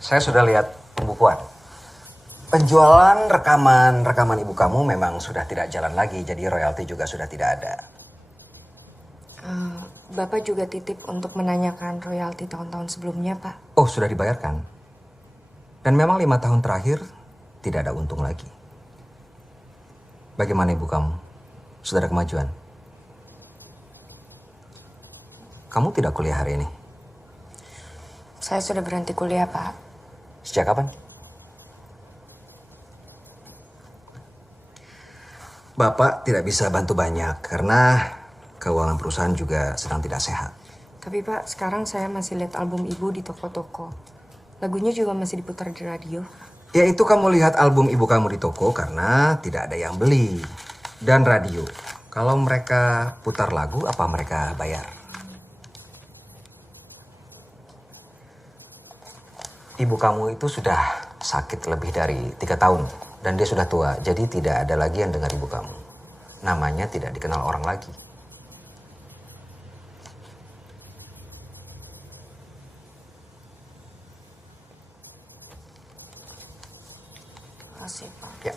Saya sudah lihat pembukuan. Penjualan rekaman ibu kamu memang sudah tidak jalan lagi, jadi royalti juga sudah tidak ada. Bapak juga titip untuk menanyakan royalti tahun-tahun sebelumnya, Pak. Oh, sudah dibayarkan. Dan memang 5 tahun terakhir tidak ada untung lagi. Bagaimana ibu kamu? Sudah ada kemajuan? Kamu tidak kuliah hari ini? Saya sudah berhenti kuliah, Pak. Sejak kapan? Bapak tidak bisa bantu banyak karena keuangan perusahaan juga sedang tidak sehat. Tapi Pak, sekarang saya masih lihat album Ibu di toko-toko. Lagunya juga masih diputar di radio. Ya itu kamu lihat album ibu kamu di toko karena tidak ada yang beli. Dan radio. Kalau mereka putar lagu, apa mereka bayar? Ibu kamu itu sudah sakit lebih dari 3 tahun. Dan dia sudah tua, jadi tidak ada lagi yang dengar ibu kamu. Namanya tidak dikenal orang lagi. Makasih, Pak. Ya.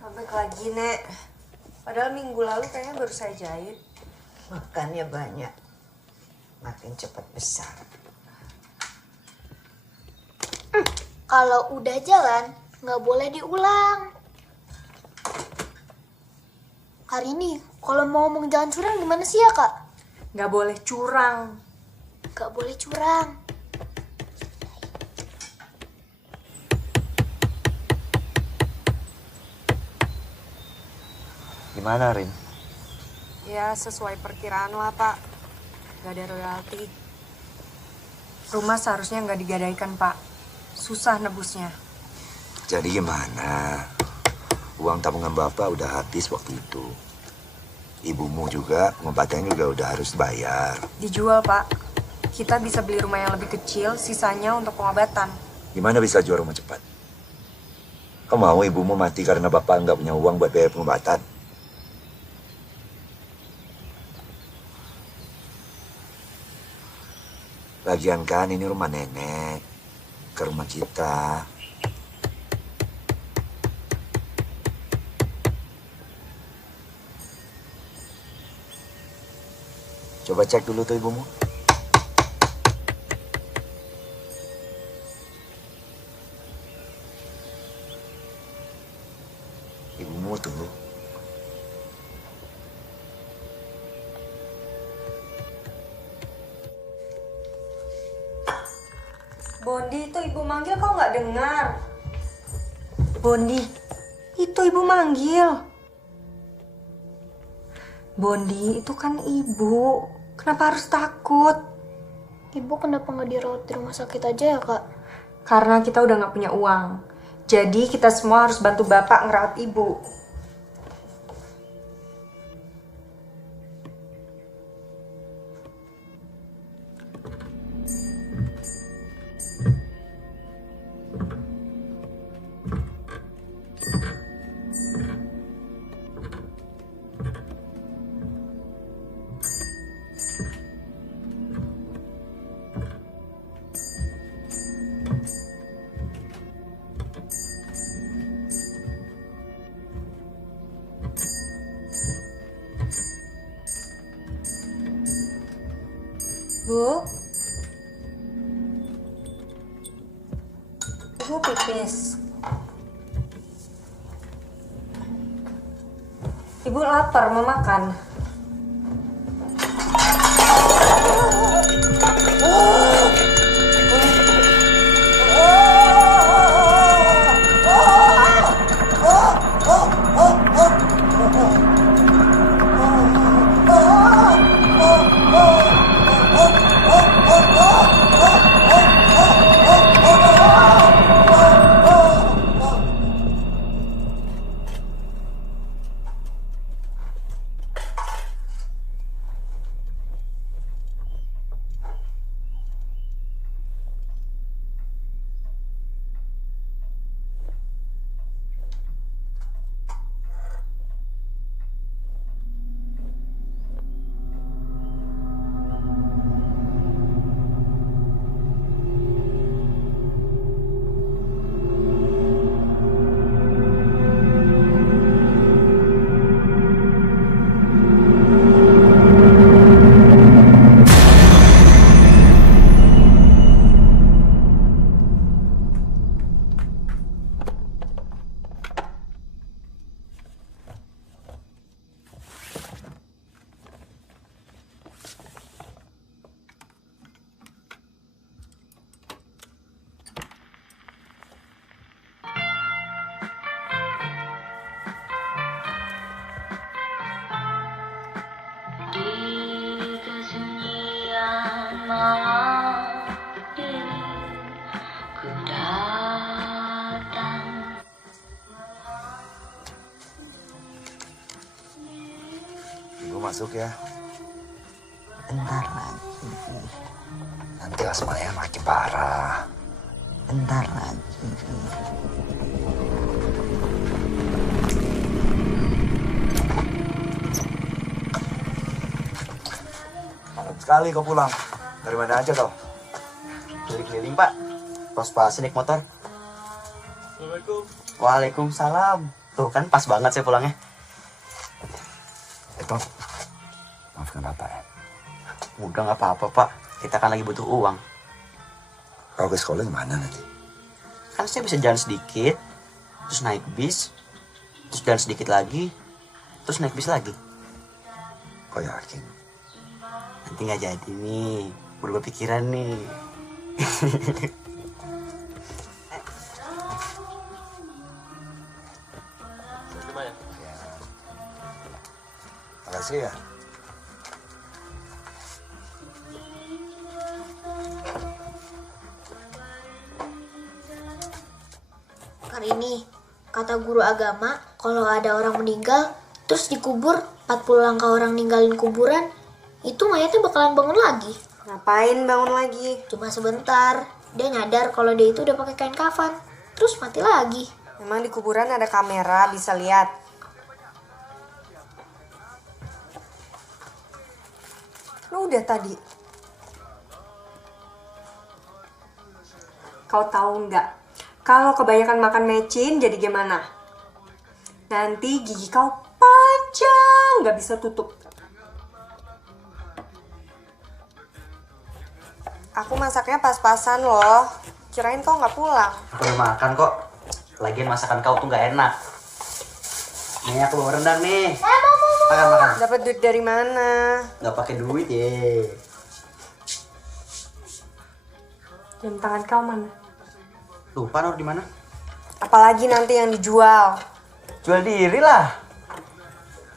Robek lagi, Nek. Padahal minggu lalu kayaknya baru saya jahit. Makannya banyak, makin cepat besar. Kalau udah jalan, nggak boleh diulang. Hari ini, kalau mau ngomong jangan curang gimana sih ya, Kak? Nggak boleh curang. Nggak boleh curang. Gimana, Rin? Ya, sesuai perkiraan lah, Pak. Nggak ada royalti. Rumah seharusnya nggak digadaikan, Pak. Susah nebusnya. Jadi gimana? Uang tabungan Bapak udah habis waktu itu. Ibumu juga, pengobatannya juga udah harus bayar. Dijual, Pak. Kita bisa beli rumah yang lebih kecil, sisanya untuk pengobatan. Gimana bisa jual rumah cepat? Kau mau ibumu mati karena Bapak nggak punya uang buat bayar pengobatan? Lagian kan ini rumah nenek, ke rumah kita. Coba cek dulu tuh ibumu. Ibumu tuh. Bondi, itu ibu manggil kok nggak dengar? Bondi, itu ibu manggil. Bondi, itu kan ibu. Kenapa harus takut? Ibu kenapa nggak dirawat di rumah sakit aja ya, Kak? Karena kita udah nggak punya uang. Jadi kita semua harus bantu Bapak ngerawat Ibu. Bu, Ibu pipis. Ibu lapar, mau makan. Ibu masuk ya. Bentar lagi. Nanti asmanya makin parah. Bentar lagi. Malam sekali kau pulang. Dari mana aja kau? Keliling-keliling, Pak. Pas-pas naik motor. Assalamualaikum. Waalaikumsalam. Tuh kan pas banget saya pulangnya. Tom, maafkan Bapak ya. Udah nggak apa-apa, Pak. Kita kan lagi butuh uang. Kau ke sekolah gimana nanti? Kan saya bisa jalan sedikit, terus naik bis, terus jalan sedikit lagi, terus naik bis lagi. Kau yakin? Nanti nggak jadi nih. Berubah pikiran nih. Terima ya. Makasih ya. Hari ini, kata guru agama, kalau ada orang meninggal, terus dikubur, 40 langkah orang ninggalin kuburan, itu mayatnya bakalan bangun lagi. Ngapain bangun lagi? Cuma sebentar, dia nyadar kalau dia itu udah pakai kain kafan, terus mati lagi. Memang di kuburan ada kamera, bisa lihat. Lu udah tadi. Kau tahu nggak? Kalau kebanyakan makan mecin jadi gimana? Nanti gigi kau panjang, nggak bisa tutup. Aku masaknya pas-pasan loh. Kirain kau nggak pulang. Aku udah makan kok. Lagian masakan kau tuh nggak enak. Nih aku bawa rendang nih. Makan. Dapat duit dari mana? Nggak pakai duit ya. Jam tangan kau mana? Lupa naruh di mana? Apalagi nanti yang dijual. Jual diri lah.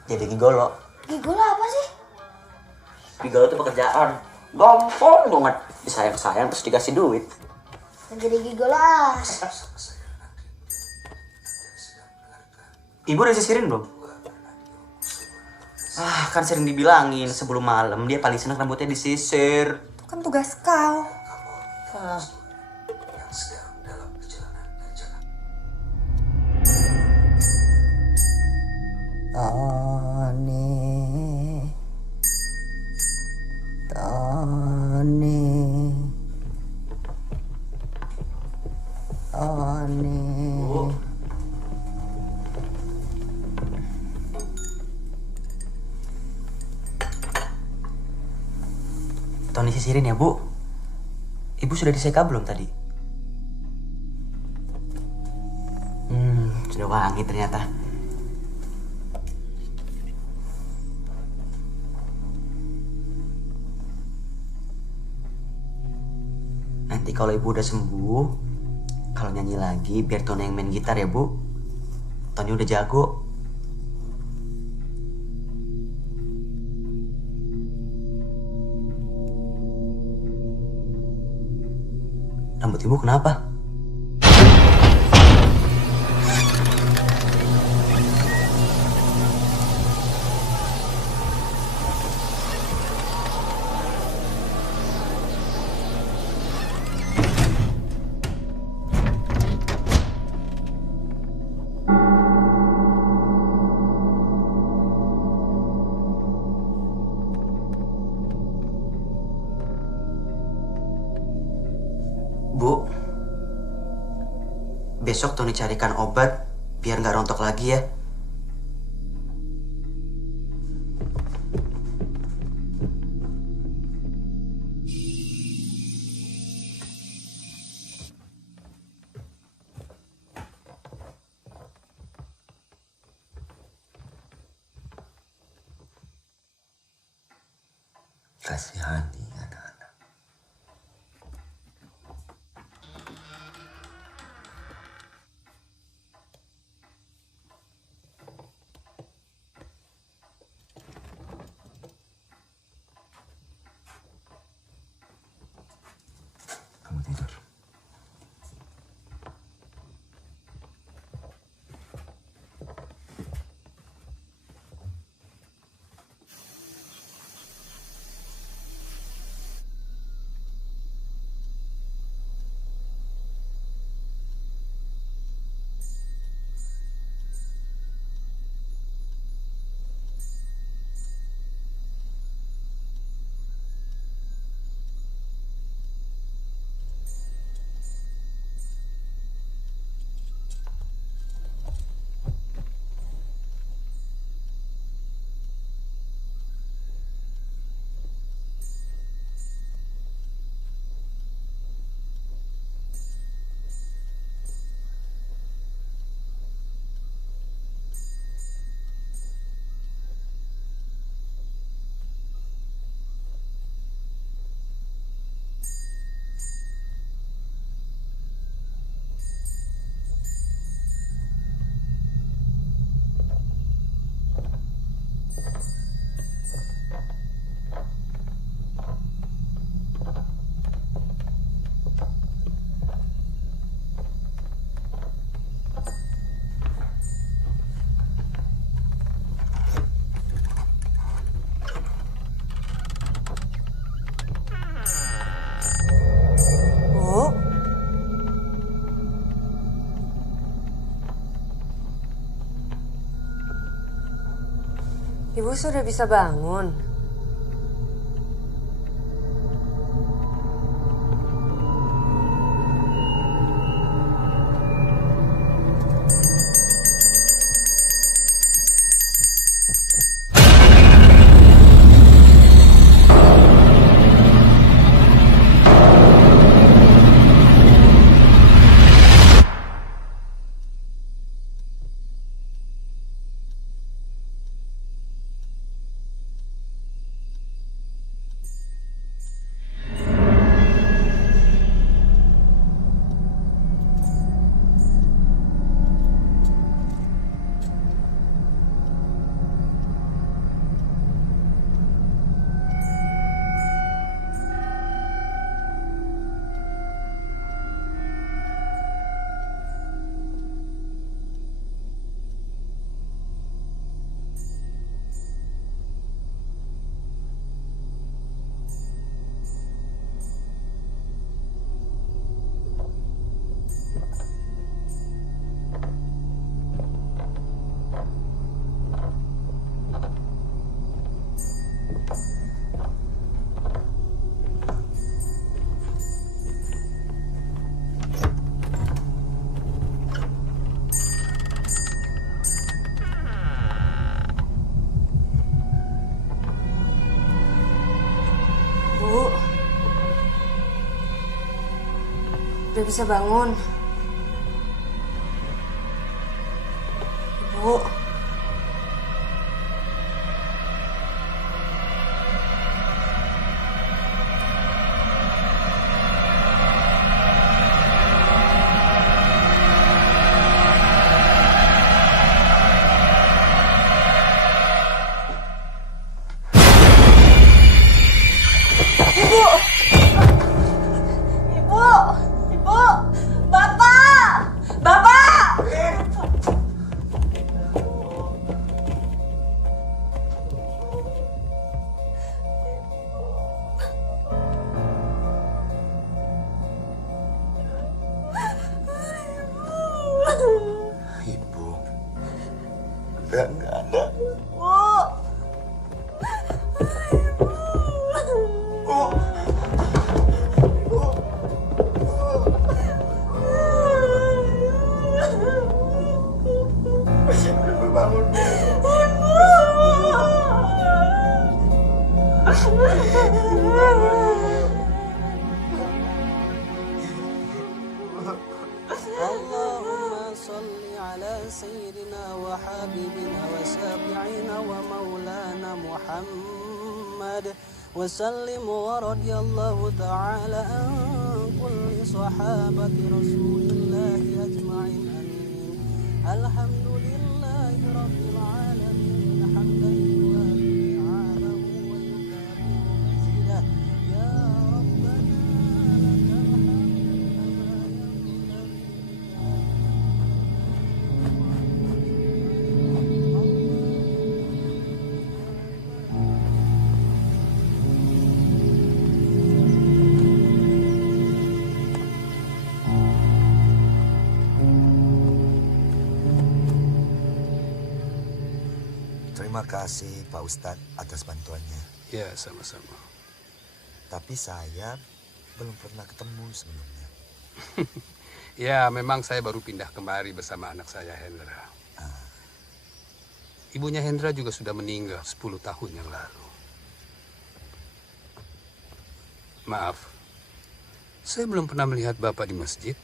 Jadi gigolo. Gigolo apa sih? Gigolo tuh pekerjaan. Gampang banget. Disayang-sayang terus dikasih duit. Gede gigolah. Ibu udah sisirin belum? Kan sering dibilangin sebelum malam dia paling seneng rambutnya disisir. Itu kan tugas kau. Tani, Tani, Tani. Tony sisirin ya, Bu. Ibu sudah diseka belum tadi? Sudah wangi ternyata. Nanti kalau Ibu udah sembuh, kalau nyanyi lagi biar Tony yang main gitar ya, Bu. Tony udah jago. Rambut Ibu kenapa? Bu, besok Tony carikan obat biar nggak rontok lagi ya. Kasihani anak-anak. Kamu tidur. Bu, Ibu sudah bisa bangun. Udah bisa bangun. Ibu. Ibu. Udah nggak ada. اللهم صل على سيدنا وحبيبنا وشافعنا ومولانا محمد وسلم ورضي الله تعالى عن كل صحابة رسول الله أجمعين آمين. الحمد لله رب العالمين حمدا يوافي نعمه ويكافئ مزيده يا ربنا لك Terima kasih Pak Ustadz atas bantuannya. Ya, sama-sama. Tapi saya belum pernah ketemu sebelumnya. Ya, memang saya baru pindah kemari bersama anak saya, Hendra. Ibunya Hendra juga sudah meninggal 10 tahun yang lalu. Maaf, saya belum pernah melihat Bapak di masjid.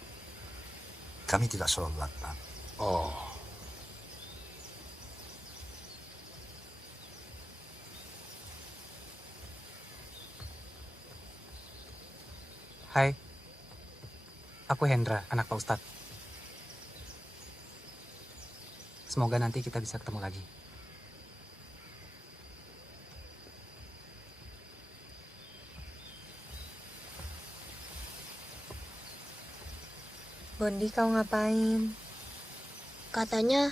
Kami tidak sholat, Pak. Oh. Hai, aku Hendra, anak Pak Ustadz. Semoga nanti kita bisa ketemu lagi. Bondi, kau ngapain? Katanya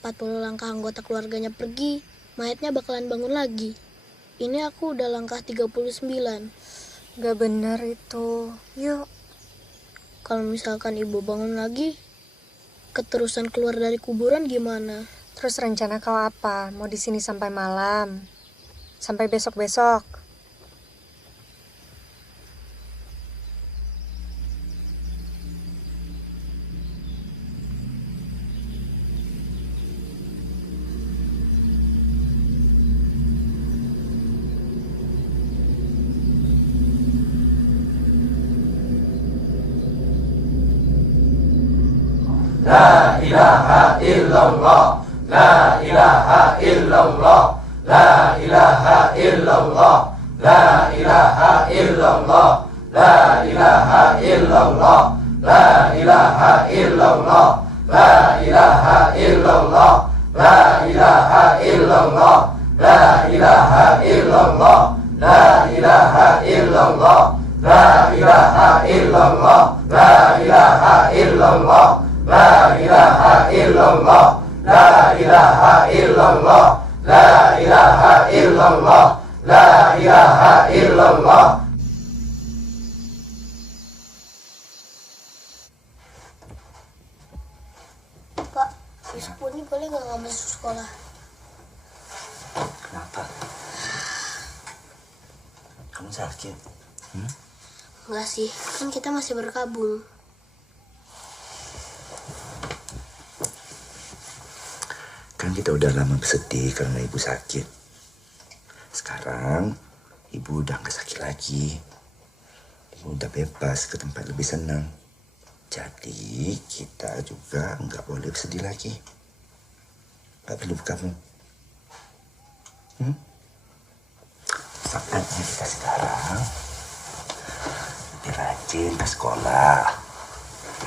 40 langkah anggota keluarganya pergi, mayatnya bakalan bangun lagi. Ini aku udah langkah 39. Gak bener itu. Yuk. Kalau misalkan ibu bangun lagi, keterusan keluar dari kuburan gimana? Terus rencana kau apa? Mau di sini sampai malam? Sampai besok-besok? La ilaha illallah, la ilaha illallah, la ilaha illallah, la ilaha illallah, la ilaha illallah, la ilaha illallah, la ilaha illallah, la ilaha illallah, la ilaha illallah, la ilaha illallah, la ilaha illallah, la ilaha illallah. La ilaha illallah, la ilaha illallah, la ilaha illallah, la ilaha illallah. Pak, besok Boni boleh nggak masuk sekolah? Kenapa? Kamu sakit? Enggak sih, kan kita masih berkabung. Kan kita udah lama bersedih karena ibu sakit. Sekarang ibu udah gak sakit lagi. Ibu udah bebas ke tempat lebih senang. Jadi kita juga nggak boleh sedih lagi. Nggak perlu kamu. Saatnya kita sekarang lebih rajin ke sekolah,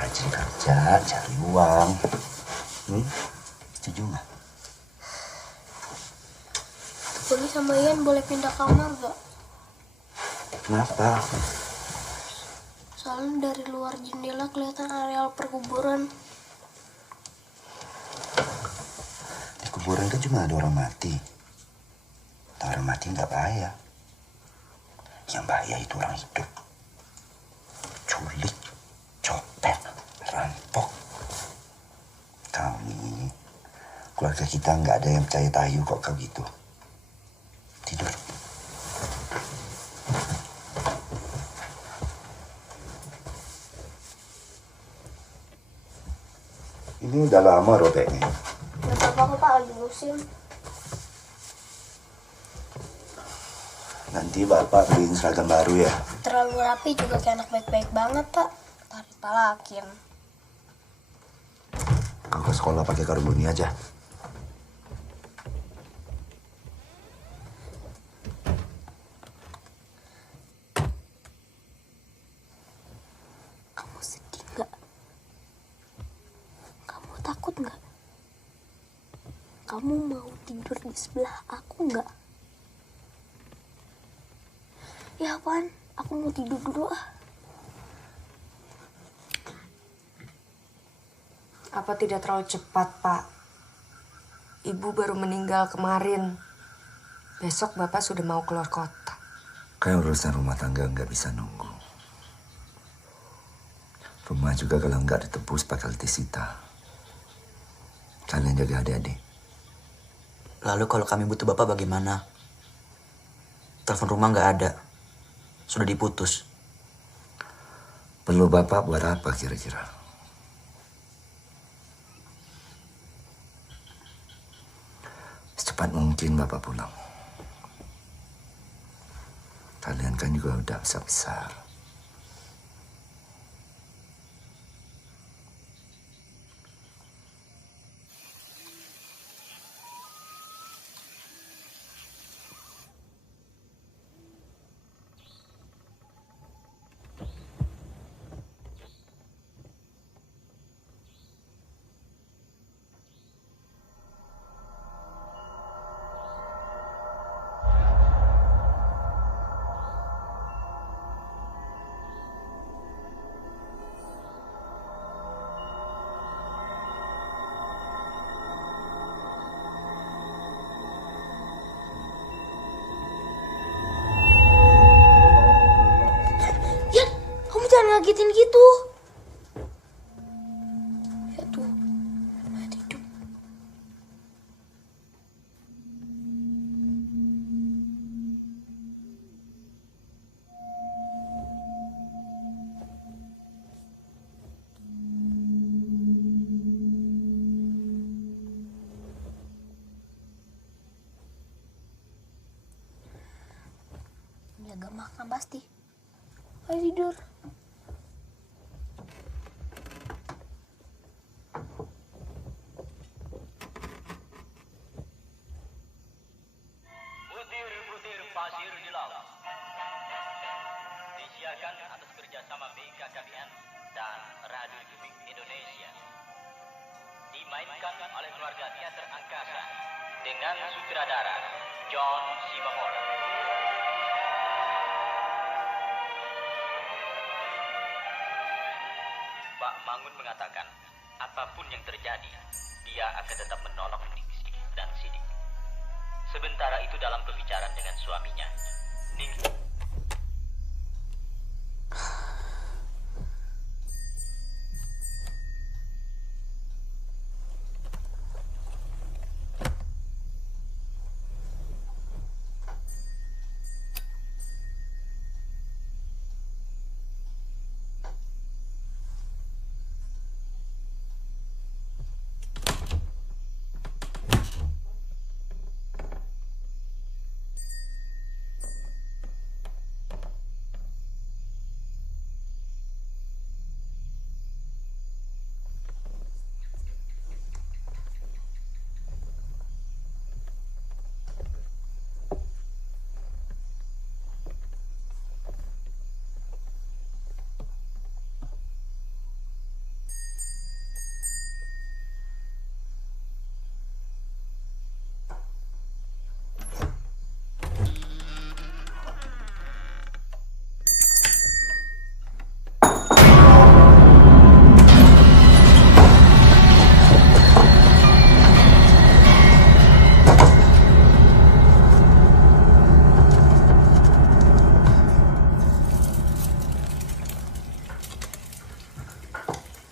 rajin kerja, cari uang. Setuju nggak? Poli sama Ian boleh pindah kamar gak? Kenapa? Soalnya dari luar jendela kelihatan areal perkuburan. Di kuburan kan cuma ada orang mati. Orang mati nggak bahaya. Yang bahaya itu orang hidup. Culik, copet, rampok. Kami, keluarga kita nggak ada yang percaya tayu kok kau gitu. Tidur. Ini udah lama robeknya. Gak apa-apa kok Pak, lagi musim. Nanti Bapak beliin seragam baru ya. Terlalu rapi juga kayak anak baik-baik banget Pak. Tarik palakin. Kau ke sekolah pakai karung bunyi aja. Kamu sedih gak? Kamu takut gak? Kamu mau tidur di sebelah aku gak? Ya apaan? Aku mau tidur dulu ah. Apa tidak terlalu cepat, Pak? Ibu baru meninggal kemarin. Besok Bapak sudah mau keluar kota. Kayak urusan rumah tangga nggak bisa nunggu. Rumah juga kalau nggak ditebus bakal disita. Kalian jaga adik-adik. Lalu kalau kami butuh Bapak bagaimana? Telepon rumah nggak ada. Sudah diputus. Perlu Bapak buat apa kira-kira? Secepat mungkin Bapak pulang. Kalian kan juga udah besar-besar. Ngagetin gitu. Ya tuh, mati hidup. Jaga makan pasti. Ayo tidur. Pasir di laut disiarkan atas kerjasama BKKBN dan Radio Republik Indonesia, dimainkan oleh keluarga teater angkasa dengan sutradara John Simamora. Pak Mangun mengatakan apapun yang terjadi dia akan tetap menolong Ningsih dan Sidik. Sementara itu dalam pembicaraan dengan suaminya, Ningsih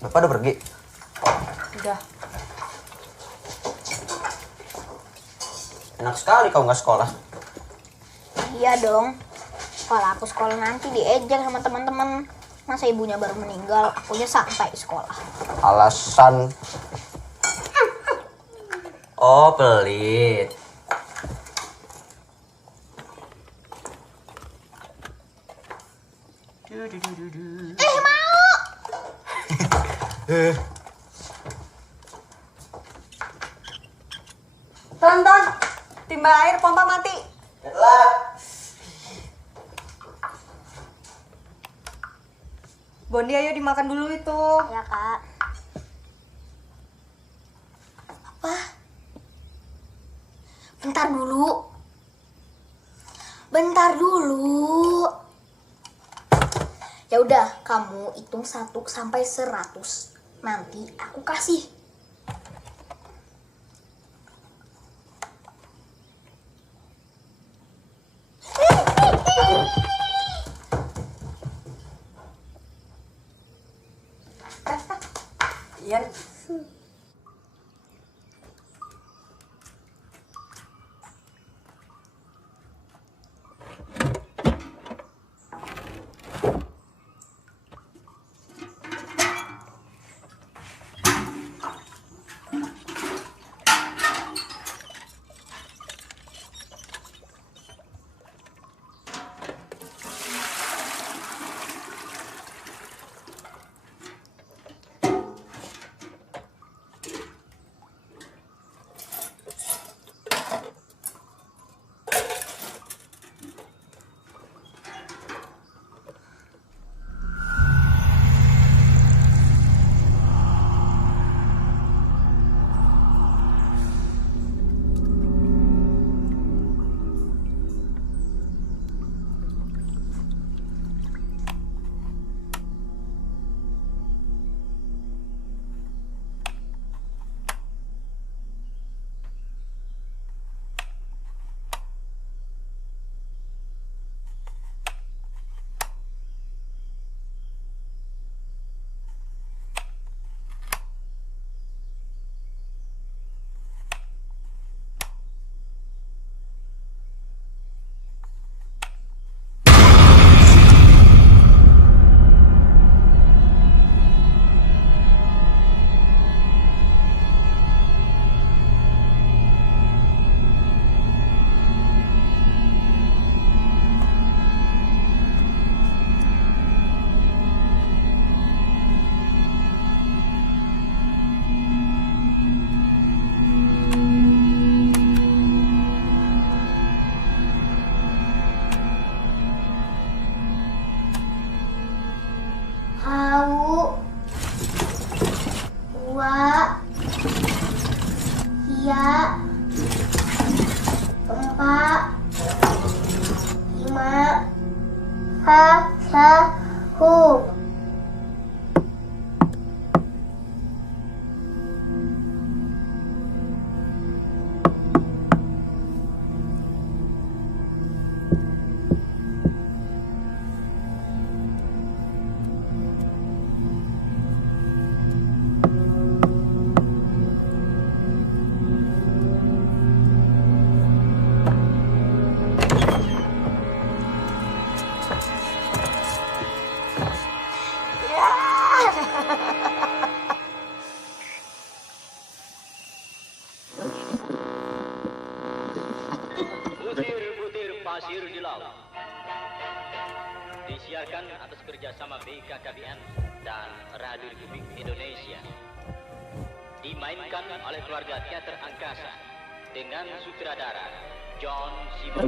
Bapak udah pergi? Udah. Enak sekali kau nggak sekolah. Iya dong. Kalau aku sekolah nanti diejek sama teman-teman. Masa ibunya baru meninggal, akunya sampai sekolah. Alasan. Oh, pelit. Mau! Tonton, timba air pompa mati. Bondi, ayo dimakan dulu itu. Ya, Kak. Apa? Bentar dulu. Bentar dulu. Ya udah, kamu hitung 1 sampai 100. Nanti aku kasih. Iya. Butir-butir pasir di laut. Disiarkan atas kerjasama BKKBN dan Radio Republik Indonesia. Dimainkan oleh keluarga teater angkasa dengan sutradara John Siber.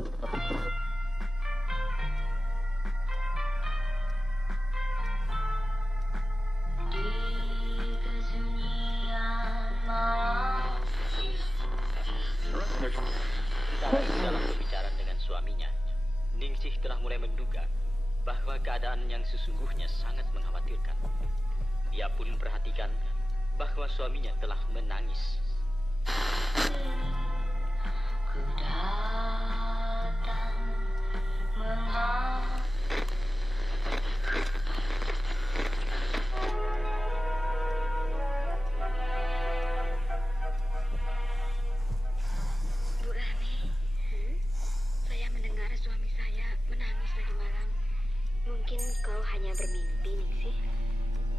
Dalam pembicaraan dengan suaminya, Ningsih telah mulai menduga bahwa keadaan yang sesungguhnya sangat mengkhawatirkan. Dia pun memperhatikan bahwa suaminya telah menangis. hanya bermimpi, Ningsih?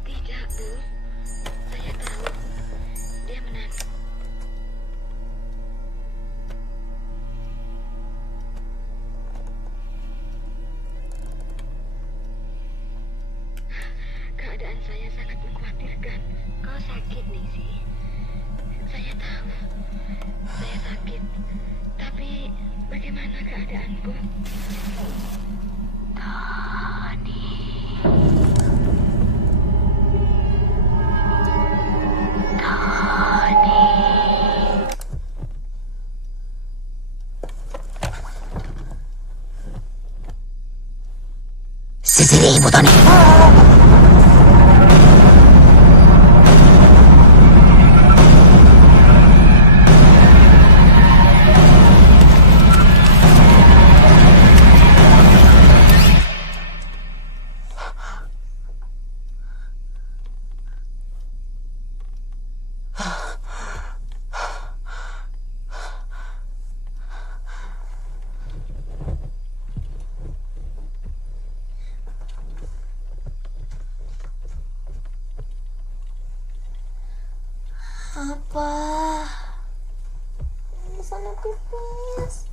Tidak, Bu. Saya tahu. Dia menantu. Keadaan saya sangat mengkhawatirkan. Kau sakit, Ningsih. Saya tahu. Saya sakit. Tapi bagaimana keadaanku? Tony. Sisiri Ibu Tony. Apa? Di sana pipis.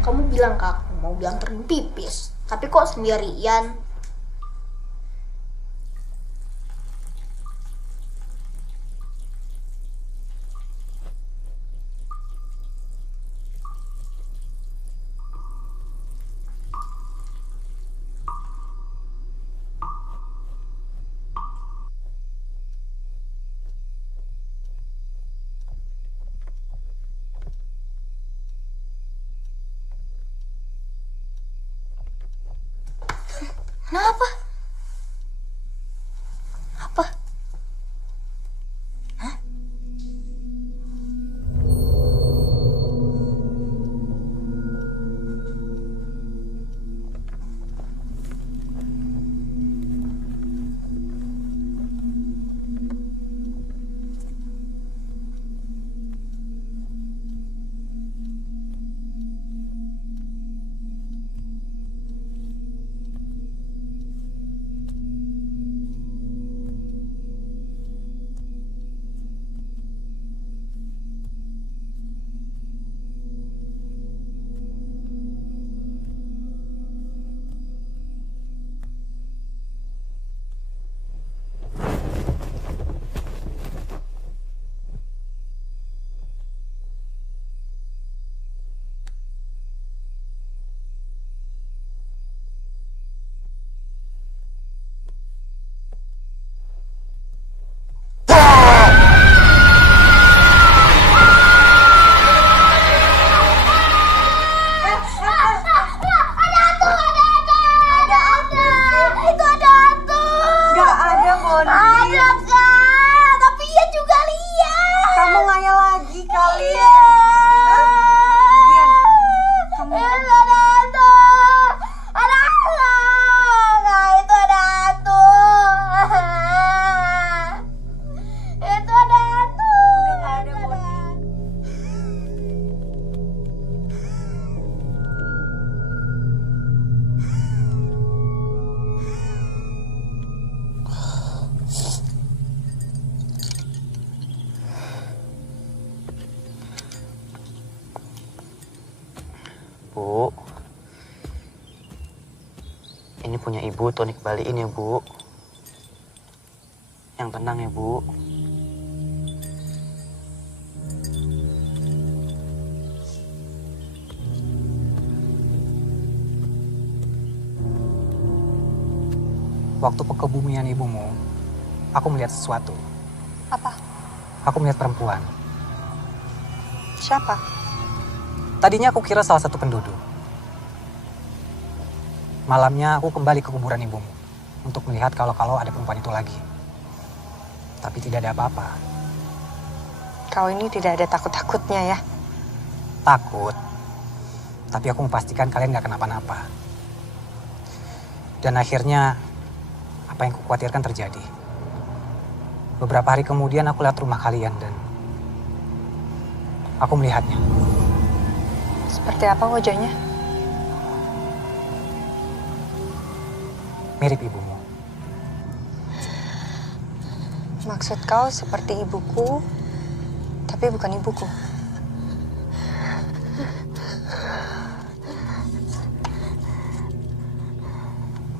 Kamu bilang ke aku mau dianterin pipis, tapi kok sendirian? Kenapa? Apa? Hah? Bu. Ini punya ibu, Tony kembaliin ya, Bu. Yang tenang ya, Bu. Waktu kebumian ibumu, aku melihat sesuatu. Apa? Aku melihat perempuan. Siapa? Tadinya aku kira salah satu penduduk. Malamnya aku kembali ke kuburan ibumu untuk melihat kalau ada perempuan itu lagi. Tapi tidak ada apa-apa. Kau ini tidak ada takut-takutnya ya? Takut. Tapi aku memastikan kalian gak kenapa-napa. Dan akhirnya apa yang kukhawatirkan terjadi. Beberapa hari kemudian aku lihat rumah kalian dan aku melihatnya. Seperti apa wajahnya? Mirip ibumu. Maksud kau seperti ibuku, tapi bukan ibuku.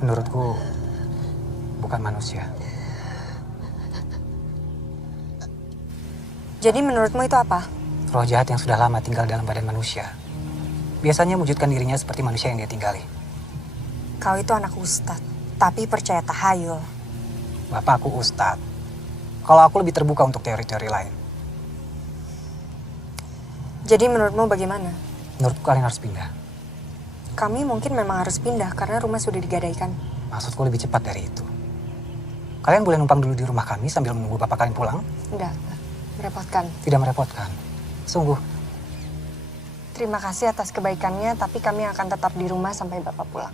Menurutku, bukan manusia. Jadi menurutmu itu apa? Roh jahat yang sudah lama tinggal dalam badan manusia. Biasanya mewujudkan dirinya seperti manusia yang dia tinggali. Kau itu anak ustadz, tapi percaya tahayul. Bapak aku ustadz. Kalau aku lebih terbuka untuk teori-teori lain. Jadi menurutmu bagaimana? Menurutku kalian harus pindah. Kami mungkin memang harus pindah karena rumah sudah digadaikan. Maksudku lebih cepat dari itu. Kalian boleh numpang dulu di rumah kami sambil menunggu bapak kalian pulang? Enggak, merepotkan. Tidak merepotkan. Sungguh. Terima kasih atas kebaikannya, tapi kami akan tetap di rumah sampai bapak pulang.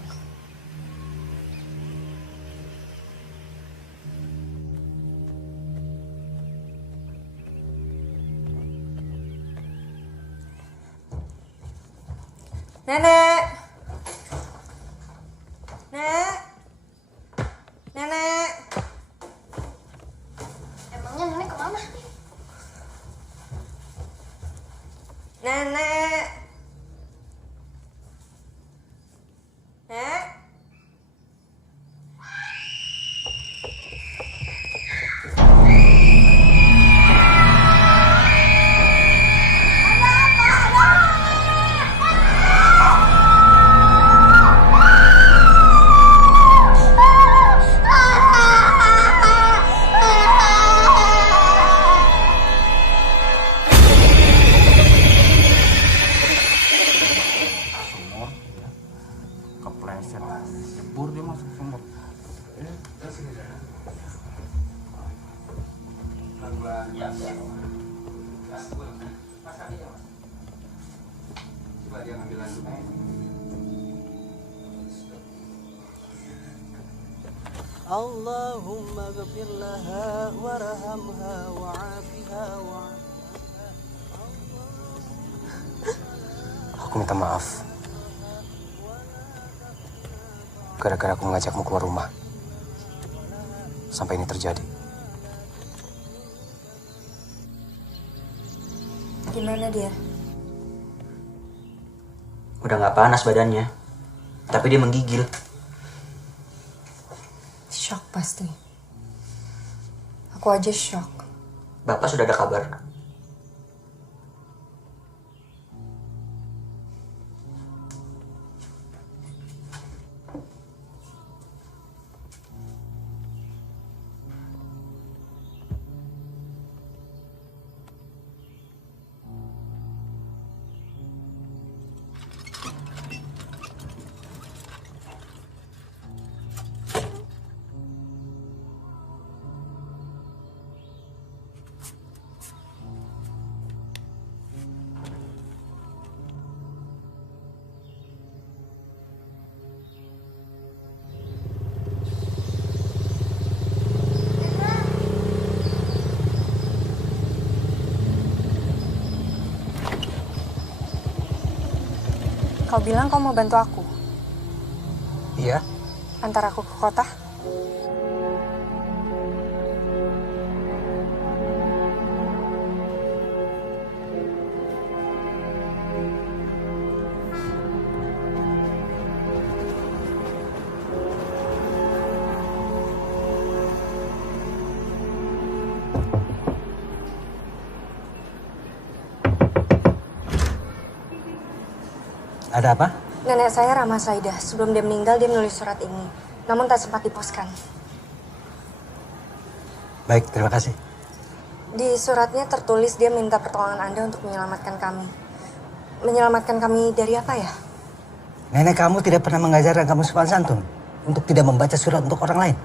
Nenek! Nek! Nenek! Emangnya nenek kemana? Nenek! Nek! Kepleset, jebur dia masuk sumur. Allahumma ghfir laha warhamha wa'afiha Aku minta maaf. Gara-gara aku mengajakmu keluar rumah. Sampai ini terjadi. Gimana dia? Udah gak panas badannya. Tapi dia menggigil. Shock pasti. Aku aja shock. Bapak sudah ada kabar? Kau bilang kau mau bantu aku. Iya. Antar aku ke kota. Ada apa? Nenek saya Rama Saidah. Sebelum dia meninggal, dia menulis surat ini. Namun tak sempat diposkan. Baik, terima kasih. Di suratnya tertulis dia minta pertolongan Anda untuk menyelamatkan kami. Menyelamatkan kami dari apa ya? Nenek kamu tidak pernah mengajarkan kamu sopan santun untuk tidak membaca surat untuk orang lain.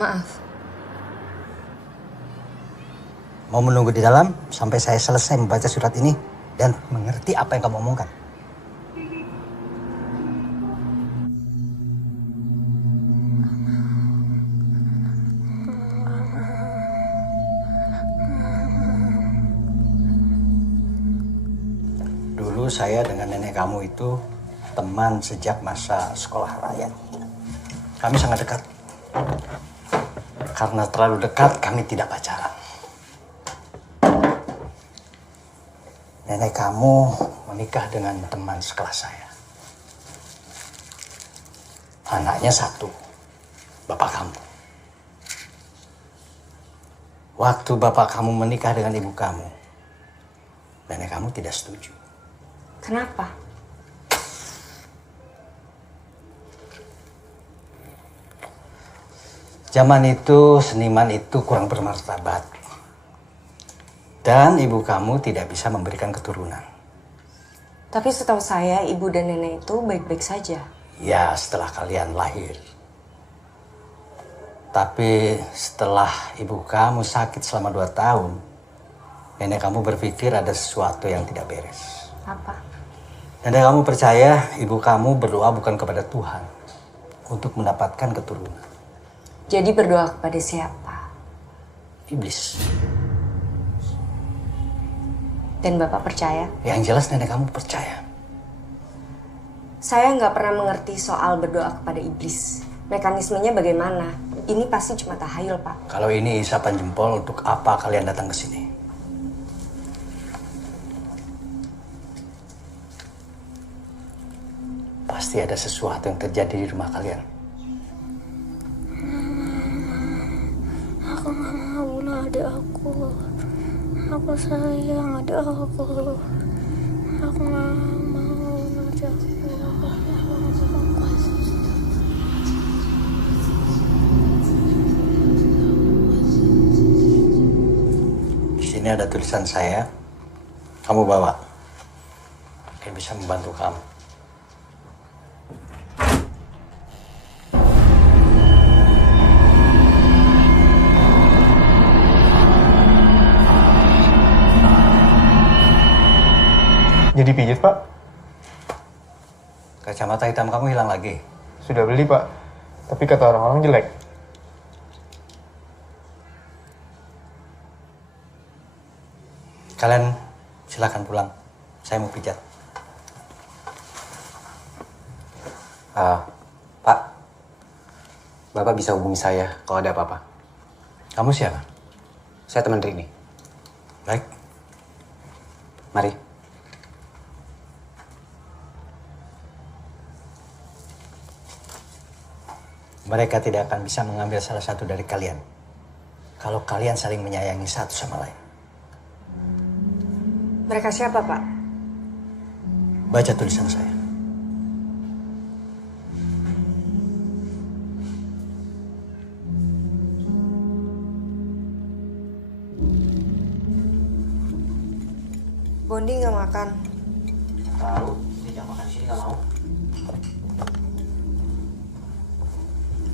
Maaf. Mau menunggu di dalam sampai saya selesai membaca surat ini dan mengerti apa yang kamu omongkan. Dulu saya dengan nenek kamu itu teman sejak masa sekolah rakyat. Kami sangat dekat. Karena terlalu dekat, kami tidak pacaran. Nenek kamu menikah dengan teman sekelas saya. Anaknya satu, bapak kamu. Waktu bapak kamu menikah dengan ibu kamu, nenek kamu tidak setuju. Kenapa? Zaman itu seniman itu kurang bermartabat. Dan ibu kamu tidak bisa memberikan keturunan. Tapi setahu saya, ibu dan nenek itu baik-baik saja. Ya, setelah kalian lahir. Tapi setelah ibu kamu sakit selama 2 tahun, nenek kamu berpikir ada sesuatu yang tidak beres. Apa? Nenek kamu percaya ibu kamu berdoa bukan kepada Tuhan untuk mendapatkan keturunan. Jadi berdoa kepada siapa? Iblis. Dan Bapak percaya? Yang jelas nenek kamu percaya. Saya nggak pernah mengerti soal berdoa kepada iblis. Mekanismenya bagaimana? Ini pasti cuma tahayul, Pak. Kalau ini isapan jempol, untuk apa kalian datang ke sini? Pasti ada sesuatu yang terjadi di rumah kalian. Aku gak mau ada aku. Aku sayang ada aku. Aku gak mau ada aku. Di sini ada tulisan saya. Kamu bawa. Mungkin bisa membantu kamu. Jadi pijit, Pak? Kacamata hitam kamu hilang lagi. Sudah beli, Pak. Tapi kata orang-orang jelek. Kalian silakan pulang. Saya mau pijat. Pak, Bapak bisa hubungi saya kalau ada apa-apa. Kamu siapa? Saya teman Rini. Baik. Mari. Mereka tidak akan bisa mengambil salah satu dari kalian. Kalau kalian saling menyayangi satu sama lain. Mereka siapa, Pak? Baca tulisan saya. Bondi nggak makan. Tahu, ini jangan makan di sini nggak mau.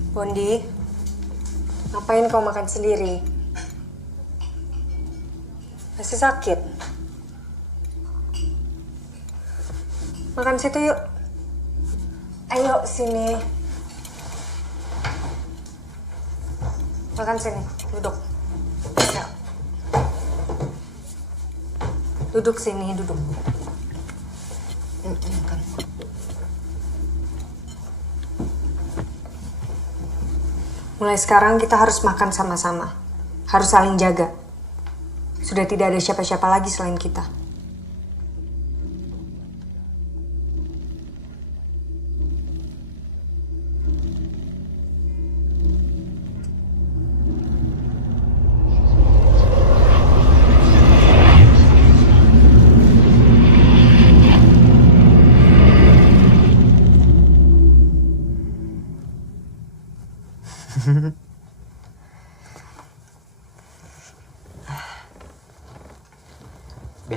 Bondi, ngapain kau makan sendiri? Masih sakit? Makan situ yuk. Ayo sini. Makan sini, duduk. Ya. Duduk sini, duduk. Makan. Mulai sekarang kita harus makan sama-sama. Harus saling jaga. Sudah tidak ada siapa-siapa lagi selain kita.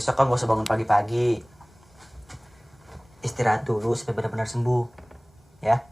besok kan gak usah bangun pagi-pagi. Istirahat dulu sampai benar-benar sembuh. Ya.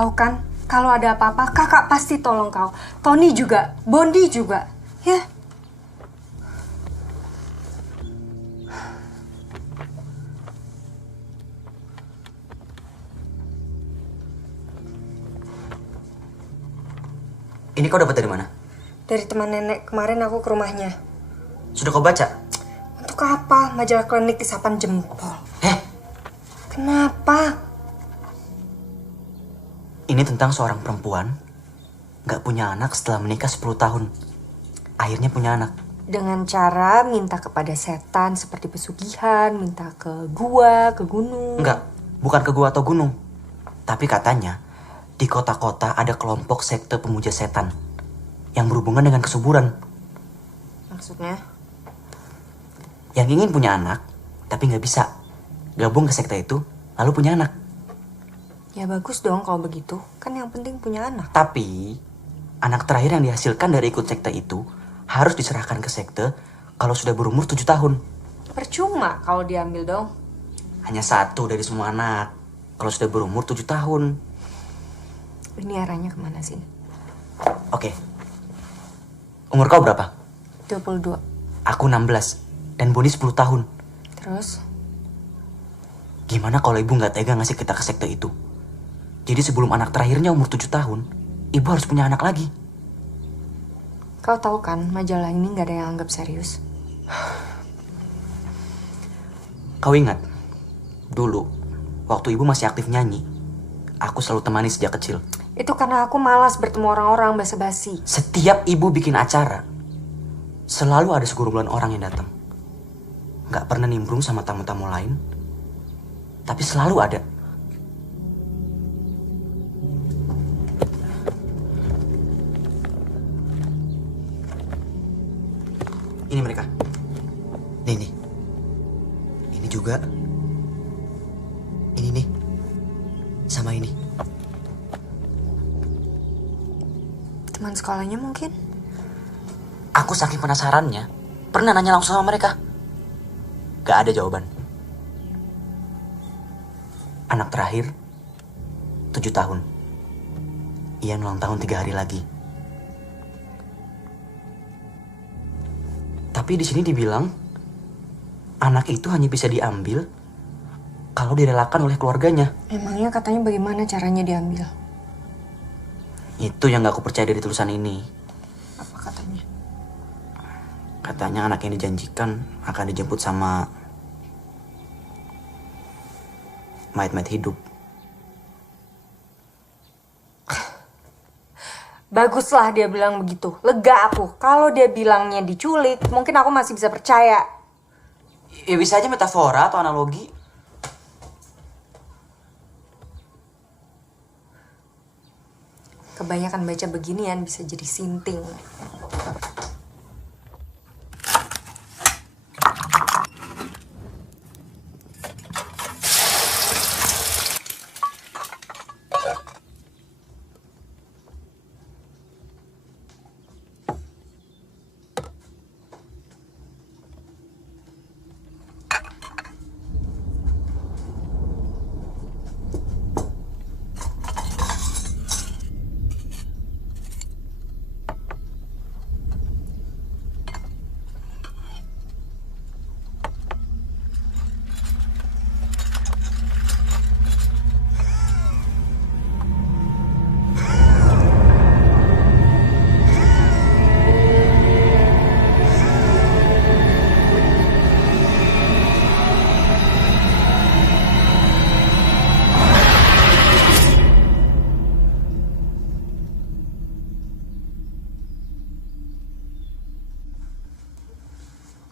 tahu kan, kalau ada apa-apa kakak pasti tolong kau. Tony juga, Bondi juga, ya. Ini kau dapat dari mana? Dari teman nenek, kemarin aku ke rumahnya. Sudah kau baca? Untuk apa? Majalah klinik isapan jempol. Kenapa? Ini tentang seorang perempuan gak punya anak setelah menikah 10 tahun. Akhirnya punya anak. Dengan cara minta kepada setan seperti pesugihan, minta ke gua, ke gunung. Enggak, bukan ke gua atau gunung. Tapi katanya di kota-kota ada kelompok sekte pemuja setan yang berhubungan dengan kesuburan. Maksudnya? Yang ingin punya anak, tapi nggak bisa. Gabung ke sekte itu, lalu punya anak. Ya bagus dong kalau begitu. Kan yang penting punya anak. Tapi, anak terakhir yang dihasilkan dari ikut sekte itu harus diserahkan ke sekte kalau sudah berumur 7 tahun. Percuma kalau diambil dong. Hanya satu dari semua anak kalau sudah berumur 7 tahun. Ini arahnya kemana sih? Oke. Umur kau berapa? 22. Aku 16. Dan Boni 10 tahun. Terus? Gimana kalau ibu nggak tega ngasih kita ke sekte itu? Jadi sebelum anak terakhirnya umur 7 tahun, ibu harus punya anak lagi. Kau tahu kan majalah ini nggak ada yang anggap serius. Kau ingat? Dulu, waktu ibu masih aktif nyanyi, aku selalu temani sejak kecil. Itu karena aku malas bertemu orang-orang basa-basi. Setiap ibu bikin acara, selalu ada segerombolan orang yang datang. Gak pernah nimbrung sama tamu-tamu lain, tapi selalu ada. Ini mereka. Nih. Ini juga. Ini nih. Sama ini. Teman sekolahnya mungkin? Aku saking penasarannya, pernah nanya langsung sama mereka. Gak ada jawaban. Anak terakhir, 7 tahun. Ian ulang tahun 3 hari lagi. Tapi di sini dibilang, anak itu hanya bisa diambil kalau direlakan oleh keluarganya. Emangnya katanya bagaimana caranya diambil? Itu yang gak aku percaya dari tulisan ini. Apa katanya? Katanya anak yang dijanjikan akan dijemput sama mayat-mayat hidup. Baguslah dia bilang begitu. Lega aku. Kalau dia bilangnya diculik, mungkin aku masih bisa percaya. Ya bisa aja metafora atau analogi. Kebanyakan baca beginian bisa jadi sinting.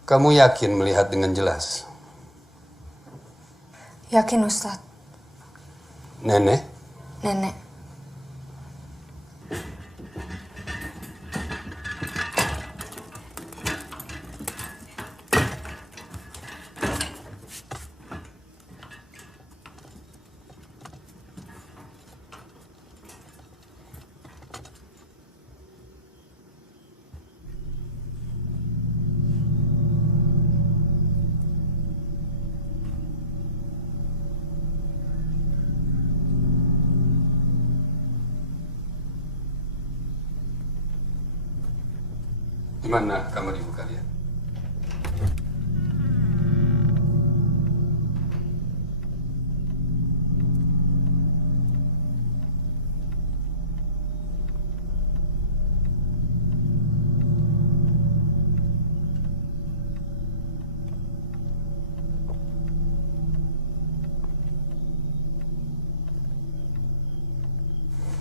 Kamu yakin melihat dengan jelas? Yakin Ustadz? Nenek? Nenek. Gimana kamar ibu kalian?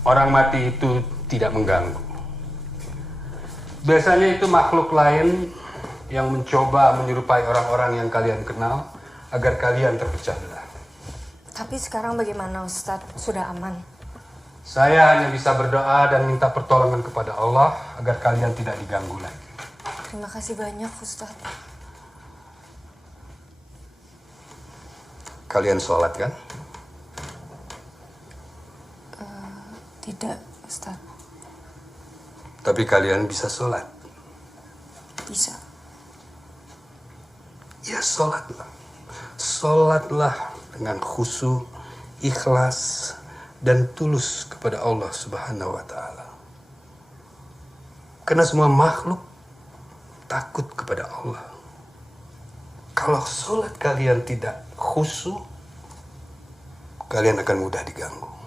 Orang mati itu tidak mengganggu. Biasanya itu makhluk lain yang mencoba menyerupai orang-orang yang kalian kenal agar kalian terpecah belah. Tapi sekarang bagaimana Ustadz? Sudah aman? Saya hanya bisa berdoa dan minta pertolongan kepada Allah agar kalian tidak diganggu lagi. Terima kasih banyak Ustadz. Kalian sholat kan? Tidak Ustadz. Tapi kalian bisa sholat. Bisa. Ya sholatlah. Sholatlah dengan khusyuk, ikhlas, dan tulus kepada Allah Subhanahu wa Ta'ala. Karena semua makhluk takut kepada Allah. Kalau sholat kalian tidak khusyuk, kalian akan mudah diganggu.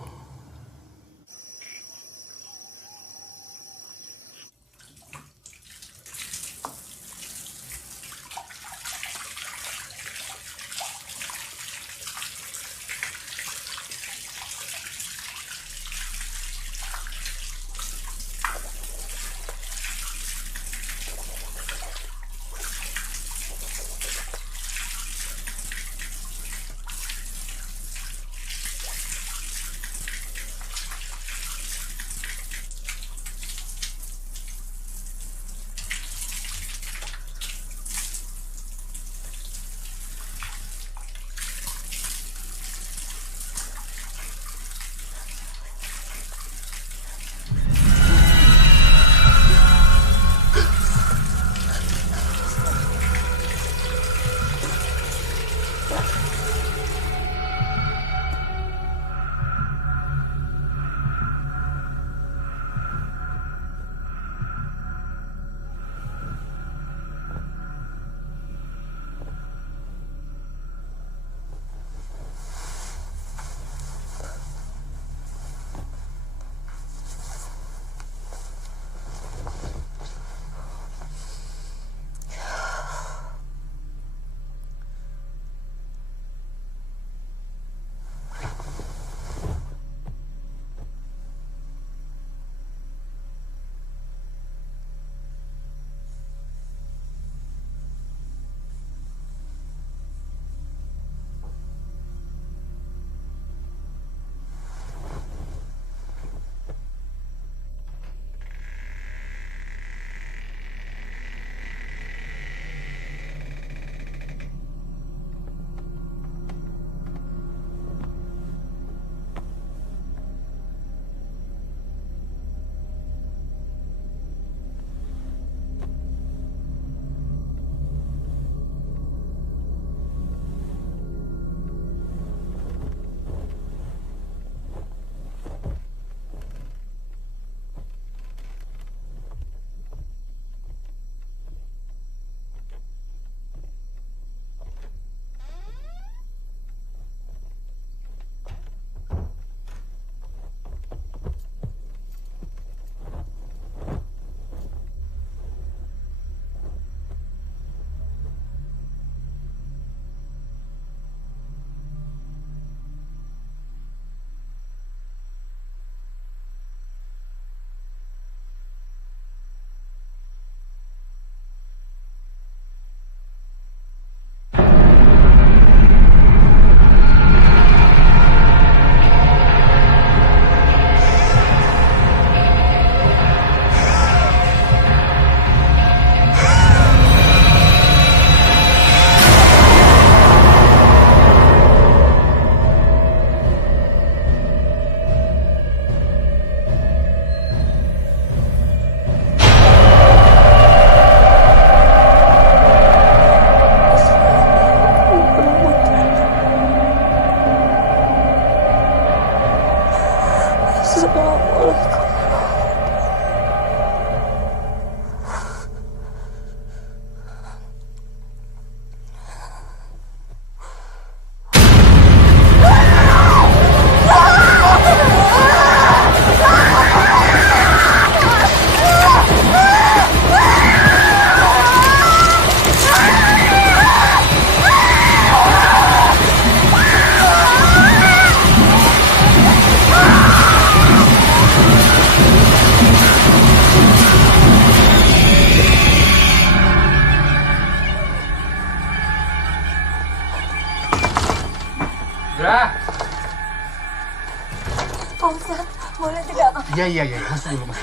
Iya. Masuk dulu.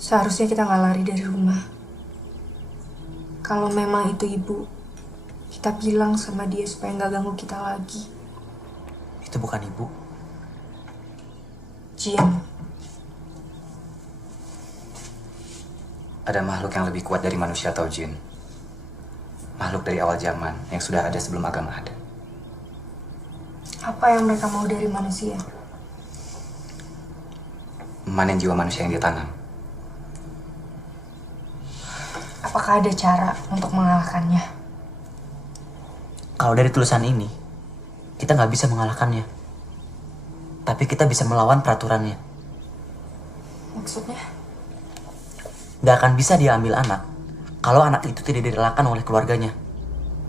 Seharusnya kita nggak lari dari rumah. Kalau memang itu ibu, kita bilang sama dia supaya nggak ganggu kita lagi. Itu bukan ibu. Jin. Ada makhluk yang lebih kuat dari manusia atau jin. Makhluk dari awal zaman yang sudah ada sebelum agama ada. Apa yang mereka mau dari manusia? Memanen jiwa manusia yang ditanam. Apakah ada cara untuk mengalahkannya? Kalau dari tulisan ini, kita nggak bisa mengalahkannya. Tapi kita bisa melawan peraturannya. Maksudnya? Nggak akan bisa dia ambil anak kalau anak itu tidak direlakan oleh keluarganya.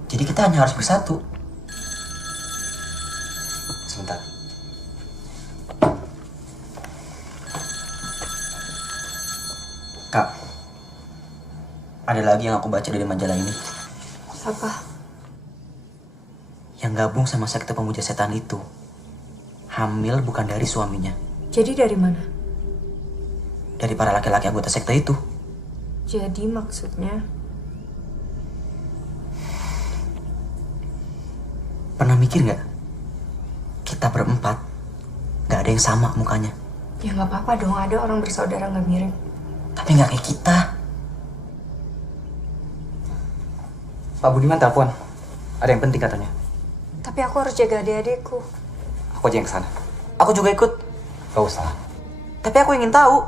Jadi kita hanya harus bersatu. Sebentar. Kak, ada lagi yang aku baca dari majalah ini. Apa? Yang gabung sama sekte pemuja setan itu hamil bukan dari suaminya. Jadi dari mana? Dari para laki-laki anggota sekte itu. Jadi maksudnya? Pernah mikir nggak? Kita berempat nggak ada yang sama mukanya. Ya nggak apa-apa dong, ada orang bersaudara nggak mirip. Tapi nggak kayak kita. Pak Budiman telepon. Ada yang penting katanya. Tapi aku harus jaga adik-adikku. Aku aja yang kesana. Aku juga ikut. Gak usah. Tapi aku ingin tahu.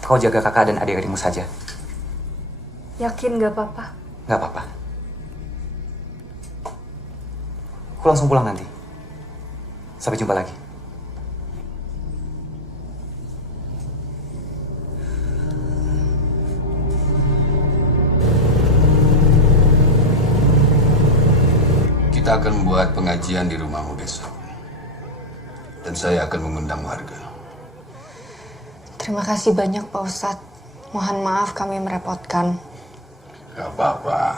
Kau jaga kakak dan adik-adikmu saja. Yakin nggak apa-apa? Gak apa-apa. Aku langsung pulang nanti. Sampai jumpa lagi. Kita akan membuat pengajian di rumahmu besok. Dan saya akan mengundang warga. Terima kasih banyak Pak Ustadz. Mohon maaf kami merepotkan. Gak apa-apa.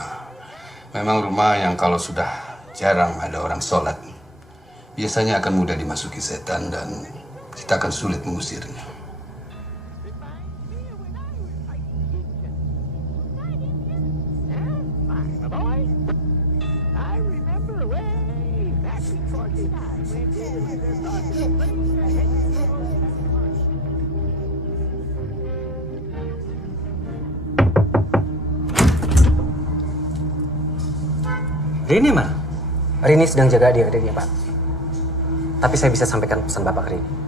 Memang rumah yang kalau sudah jarang ada orang sholat, biasanya akan mudah dimasuki setan dan kita akan sulit mengusirnya. Rini mana? Rini sedang jaga adik-adiknya, Pak. Tapi saya bisa sampaikan pesan Bapak ke Rini.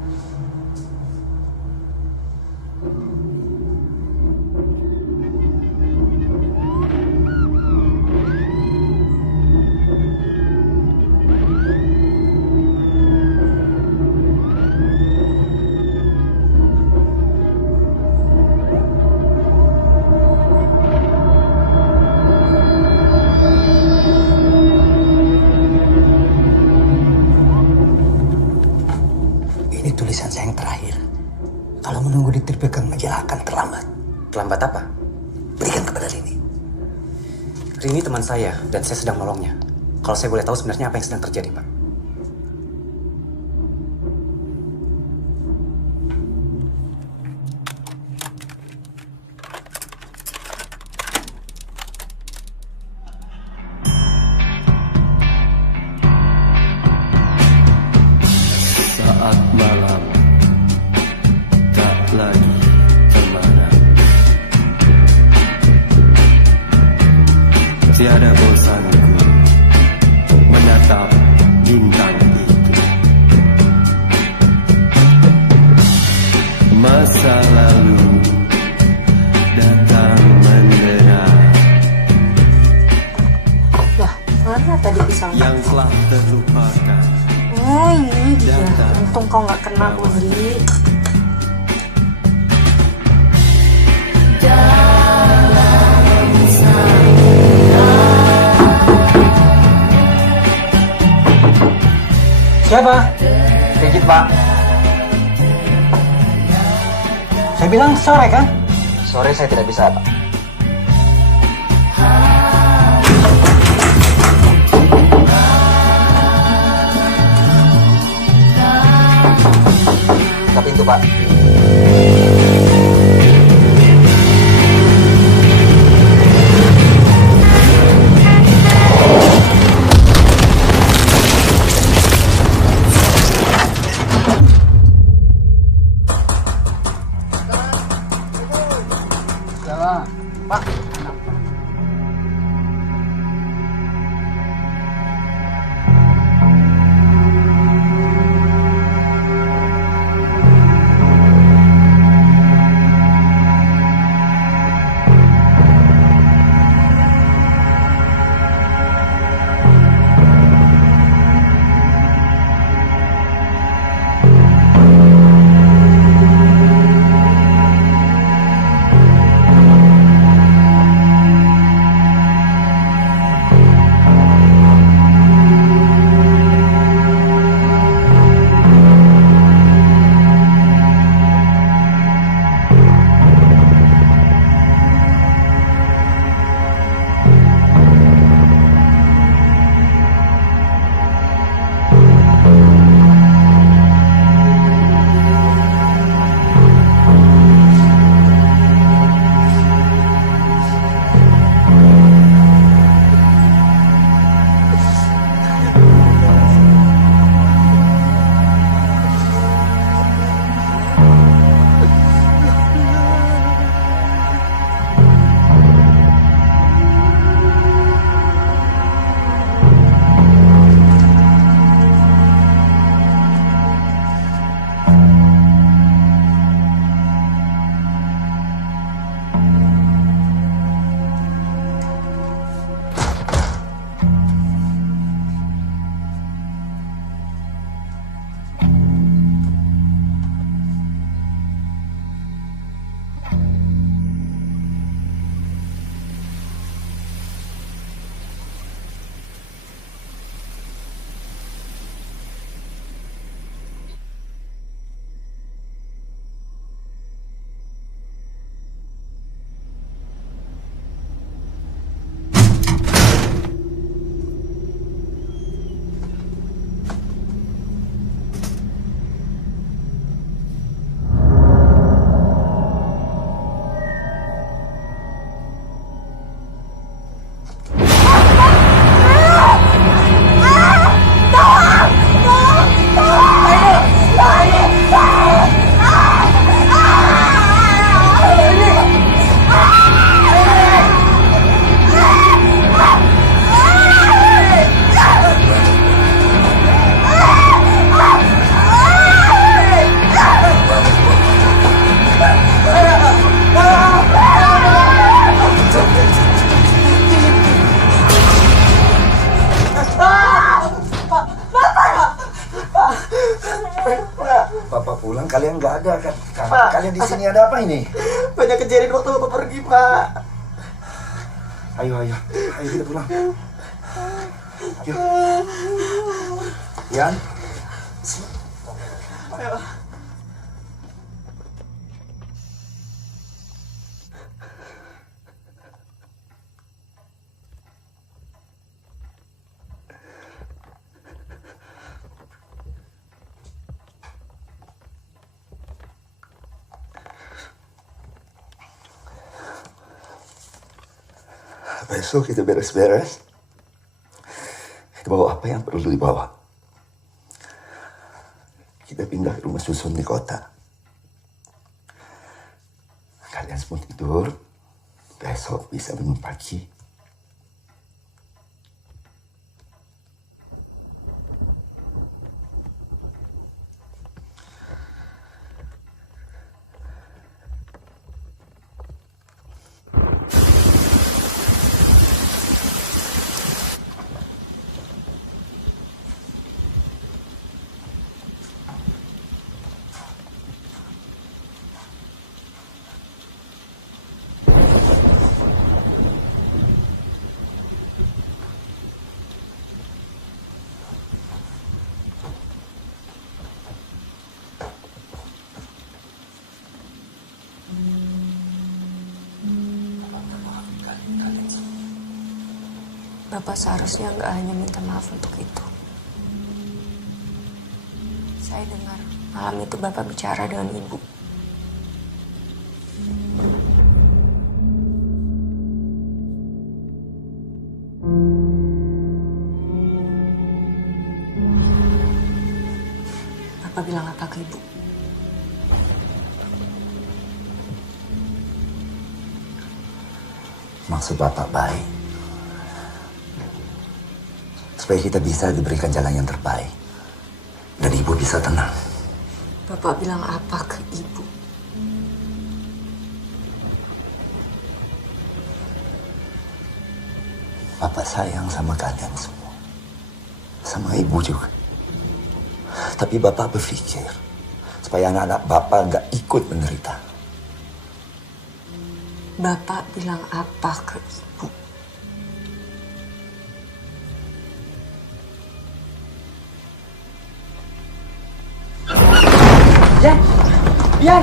Tulisan saya yang terakhir. Kalau menunggu diterbitkan majalah akan terlambat. Terlambat apa? Berikan kepada Rini. Rini teman saya dan saya sedang menolongnya. Kalau saya boleh tahu sebenarnya apa yang sedang terjadi, Pak? Saat malam tak lagi cemara, tiada bosanku menatap bintang itu. Masa lalu datang mendera. Lah, mana tadi pisangnya? Yang telah terlupakan. Oh ini dia. Untung kau nggak kena, Budi. Siapa? Sedikit, Pak. Saya bilang sore kan? Sore saya tidak bisa, Pak. Buka pintu, Pak. Pak. Bapak pulang, kalian nggak ada kan? Kalian di sini ada apa ini? Banyak kejadian waktu Bapak pergi, Pak. Ayo kita pulang. Yuk. Yan. Ayo. Besok kita beres-beres. Kita bawa apa yang perlu dibawa. Kita pindah ke rumah susun di kota. Kalian semua tidur. Besok bisa bangun pagi. Bapak seharusnya nggak hanya minta maaf untuk itu. Saya dengar malam itu Bapak bicara dengan Ibu. Bapak bilang apa ke Ibu? Maksud Bapak baik. Supaya kita bisa diberikan jalan yang terbaik. Dan Ibu bisa tenang. Bapak bilang apa ke Ibu? Bapak sayang sama kalian semua. Sama Ibu juga. Tapi Bapak berpikir supaya anak-anak Bapak nggak ikut menderita. Bapak bilang apa ke Ibu? Ian,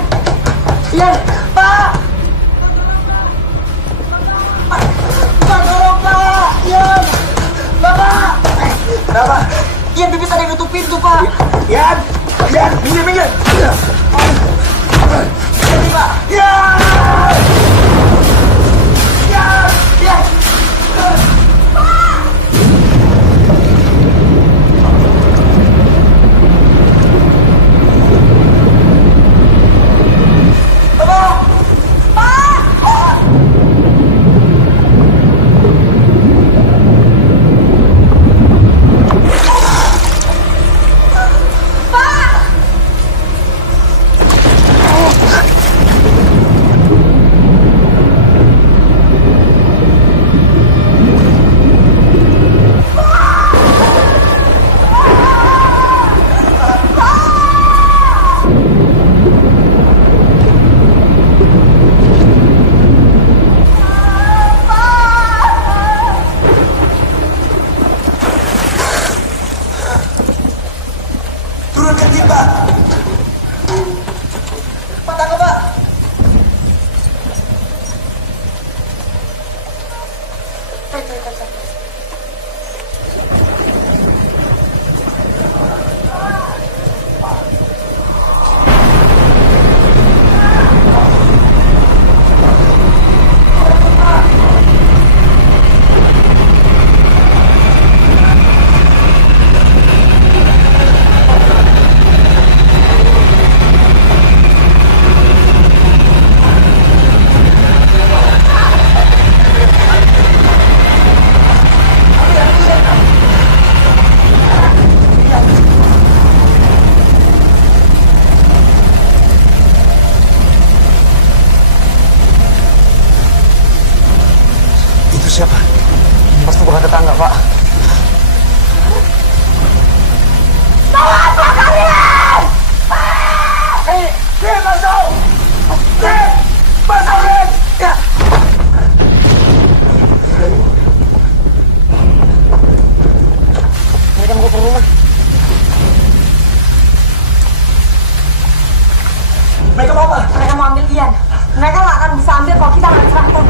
Pak! Pak, tolong Pak! Ian! Bapak! Kenapa? Ian, bibit ada yang nutup pintu, Pak! Ian! Minggir! Ini, Pak! Ian! Siapa? Pasti bukan tetangga, Pak. Tahu apa kalian? Masuk! Masuk! Ya! Mereka mau ke rumah. Mereka mau apa? Mereka mau ambil Ian. Mereka nggak akan bisa ambil kalau kita nggak serahkan.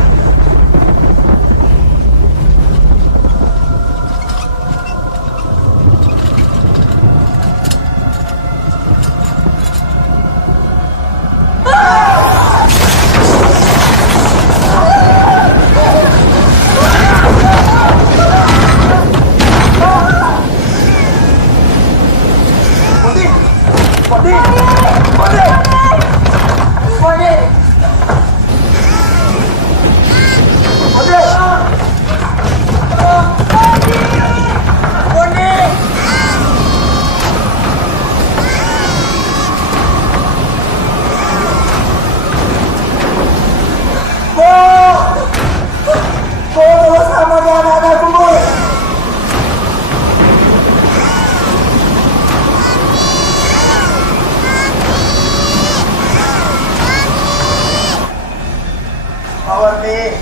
Mawarni,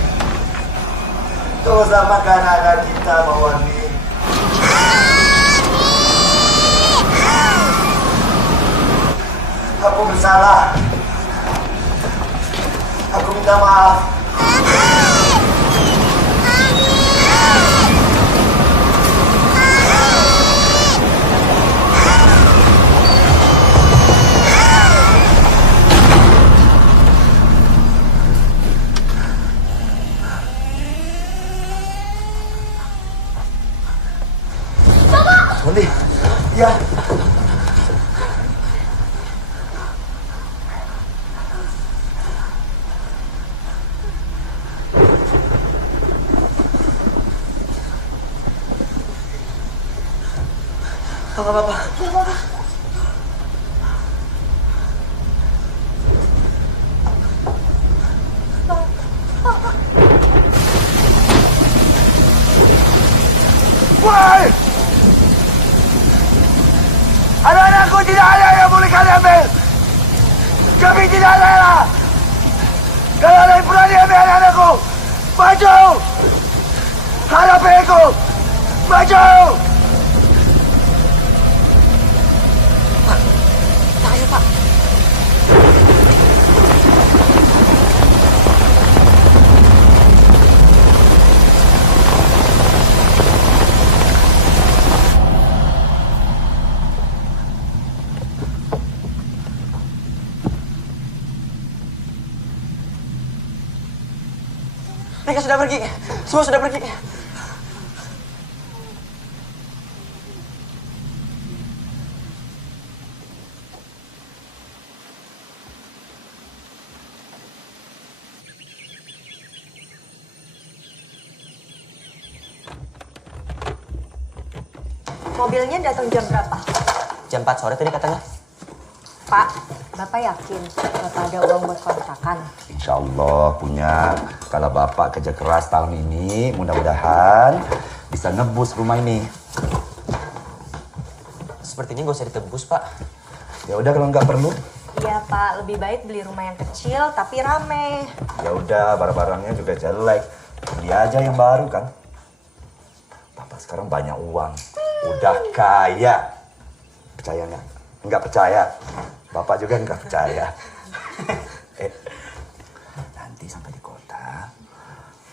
tolong selamatkan anak kita, Mawarni. Aku bersalah. Aku minta maaf. Ya. Bapak. Woi! Anak-anakku tidak ada yang boleh kalian ambil. Kami tidak rela. Kalau ada yang berani ambil anak-anakku, maju! Hadapi aku! Maju! Ayo, Pak. Mereka sudah pergi. Semua sudah pergi. Mobilnya datang jam berapa? Jam 4 sore tadi katanya. Pak, Bapak yakin Bapak ada uang buat kontrakan? Insya Allah punya. Kalau Bapak kerja keras tahun ini, mudah-mudahan bisa nebus rumah ini. Sepertinya gak usah ditebus, Pak. Ya udah kalau nggak perlu. Iya Pak, lebih baik beli rumah yang kecil tapi rame. Ya udah, barang-barangnya juga jelek. Beli aja yang baru kan. Bapak sekarang banyak uang. Udah kaya. Percaya nggak? Nggak percaya. Bapak juga nggak percaya. Nanti sampai di kota,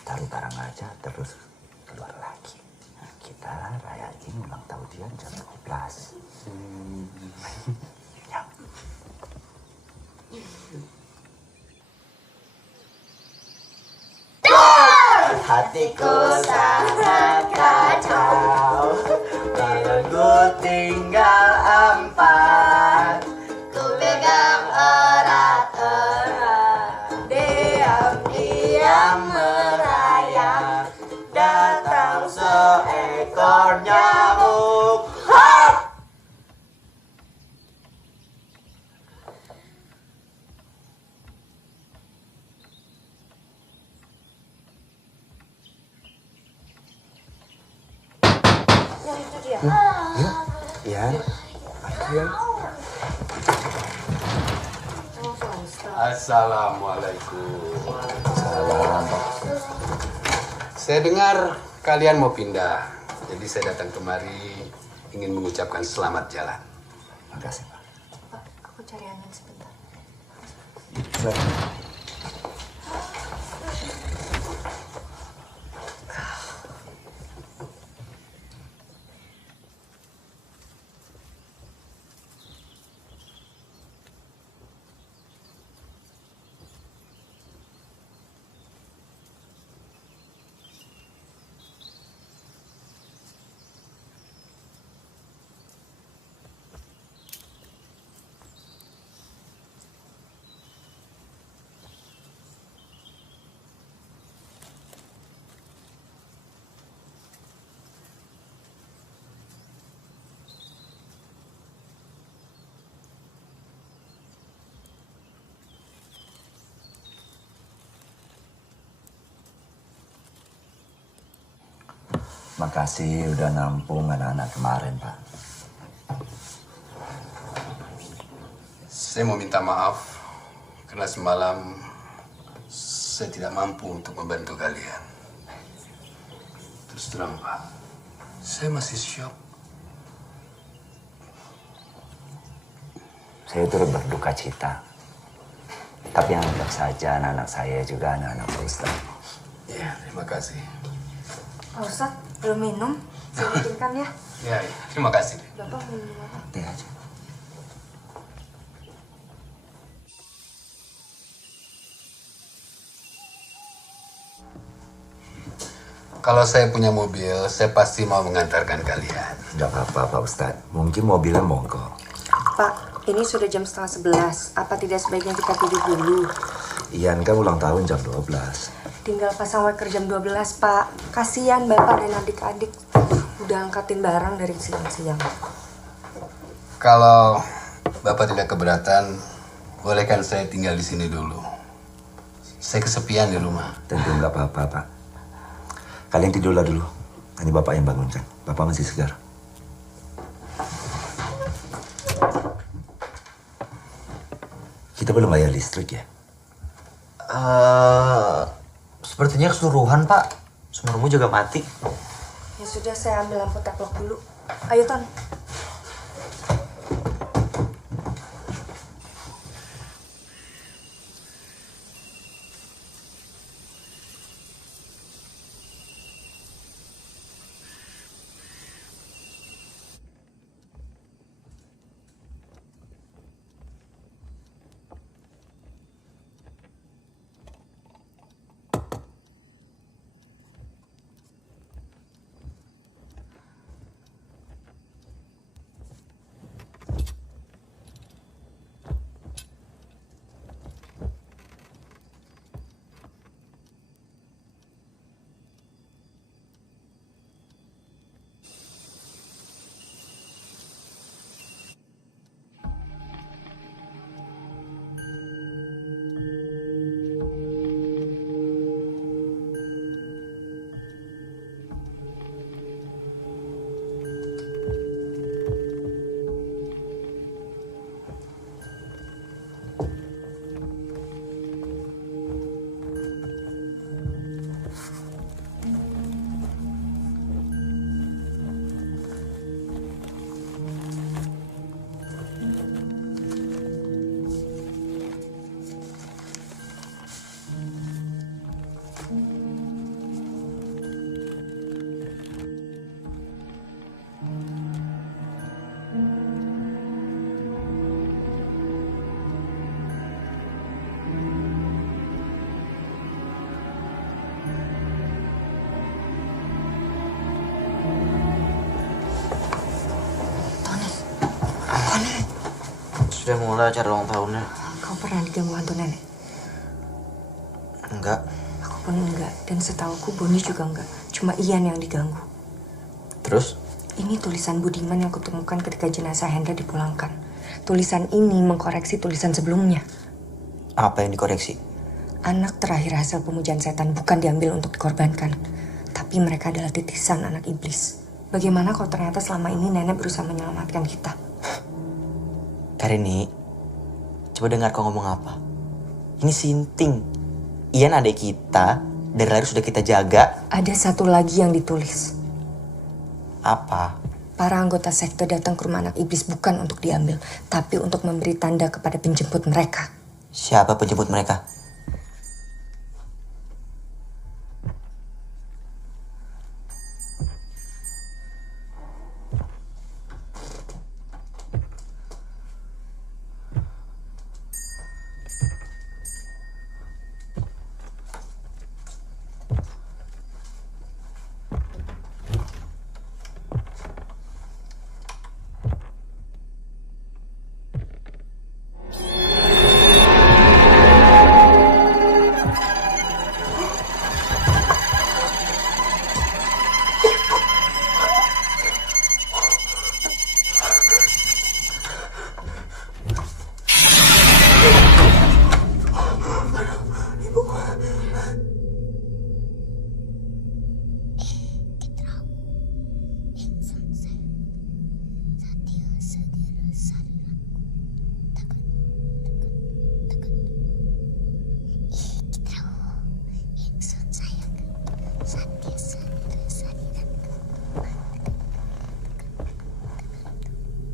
taruh barang aja terus keluar lagi. Nah, kita rayain ulang tahun dia jam 12. Ya. Hatiku sangat kacau, tanganku tinggal 4. Ku pegang erat-erat, diam-diam merayap, datang seekor nyamuk. Ian, Ian. Assalamualaikum. Salam. Saya dengar kalian mau pindah, jadi saya datang kemari ingin mengucapkan selamat jalan. Makasih, Pak. Pak, aku cari angin sebentar. Makasih udah nampung anak-anak kemarin, Pak. Saya mau minta maaf karena semalam saya tidak mampu untuk membantu kalian. Terus terang, Pak, saya masih syok. Saya turut berduka cita. Tapi anggap saja anak-anak saya juga anak-anak Pak Ustadz. Ya, terima kasih. Pak Ustadz, belum minum? Saya bikinkan ya. Ya, terima kasih. Bapak mau minum apa? Teh aja. Kalau saya punya mobil, saya pasti mau mengantarkan kalian. Nggak apa-apa, Pak Ustadz. Mungkin mobilnya mogok. Pak, ini sudah jam 10:30. Apa tidak sebaiknya kita tidur dulu? Ian kan ulang tahun jam 12. Tinggal pasang waker jam 12, Pak. Kasihan Bapak dan adik-adik. Udah angkatin barang dari siang-siang. Kalau Bapak tidak keberatan, bolehkan saya tinggal di sini dulu. Saya kesepian di rumah. Tentu nggak apa-apa, Pak. Kalian tidurlah dulu. Nanti Bapak yang bangunkan. Bapak masih segar. Kita belum bayar listrik ya? Sepertinya keseluruhan, Pak. Sumbermu juga mati. Ya sudah, saya ambil lampu teplok dulu. Ayo, Ton. Sudah mulai acara ulang tahunnya. Kau pernah diganggu hantu nenek? Enggak. Aku pun enggak. Dan setauku Boni juga enggak. Cuma Ian yang diganggu. Terus? Ini tulisan Budiman yang kutemukan ketika jenazah Hendra dipulangkan. Tulisan ini mengkoreksi tulisan sebelumnya. Apa yang dikoreksi? Anak terakhir hasil pemujaan setan bukan diambil untuk dikorbankan. Tapi mereka adalah titisan anak iblis. Bagaimana kalau ternyata selama ini nenek berusaha menyelamatkan kita? Karini, coba dengar kau ngomong apa. Ini sinting. Ian adik kita, dari lahir sudah kita jaga. Ada satu lagi yang ditulis. Apa? Para anggota sekte datang ke rumah anak iblis bukan untuk diambil, tapi untuk memberi tanda kepada penjemput mereka. Siapa penjemput mereka?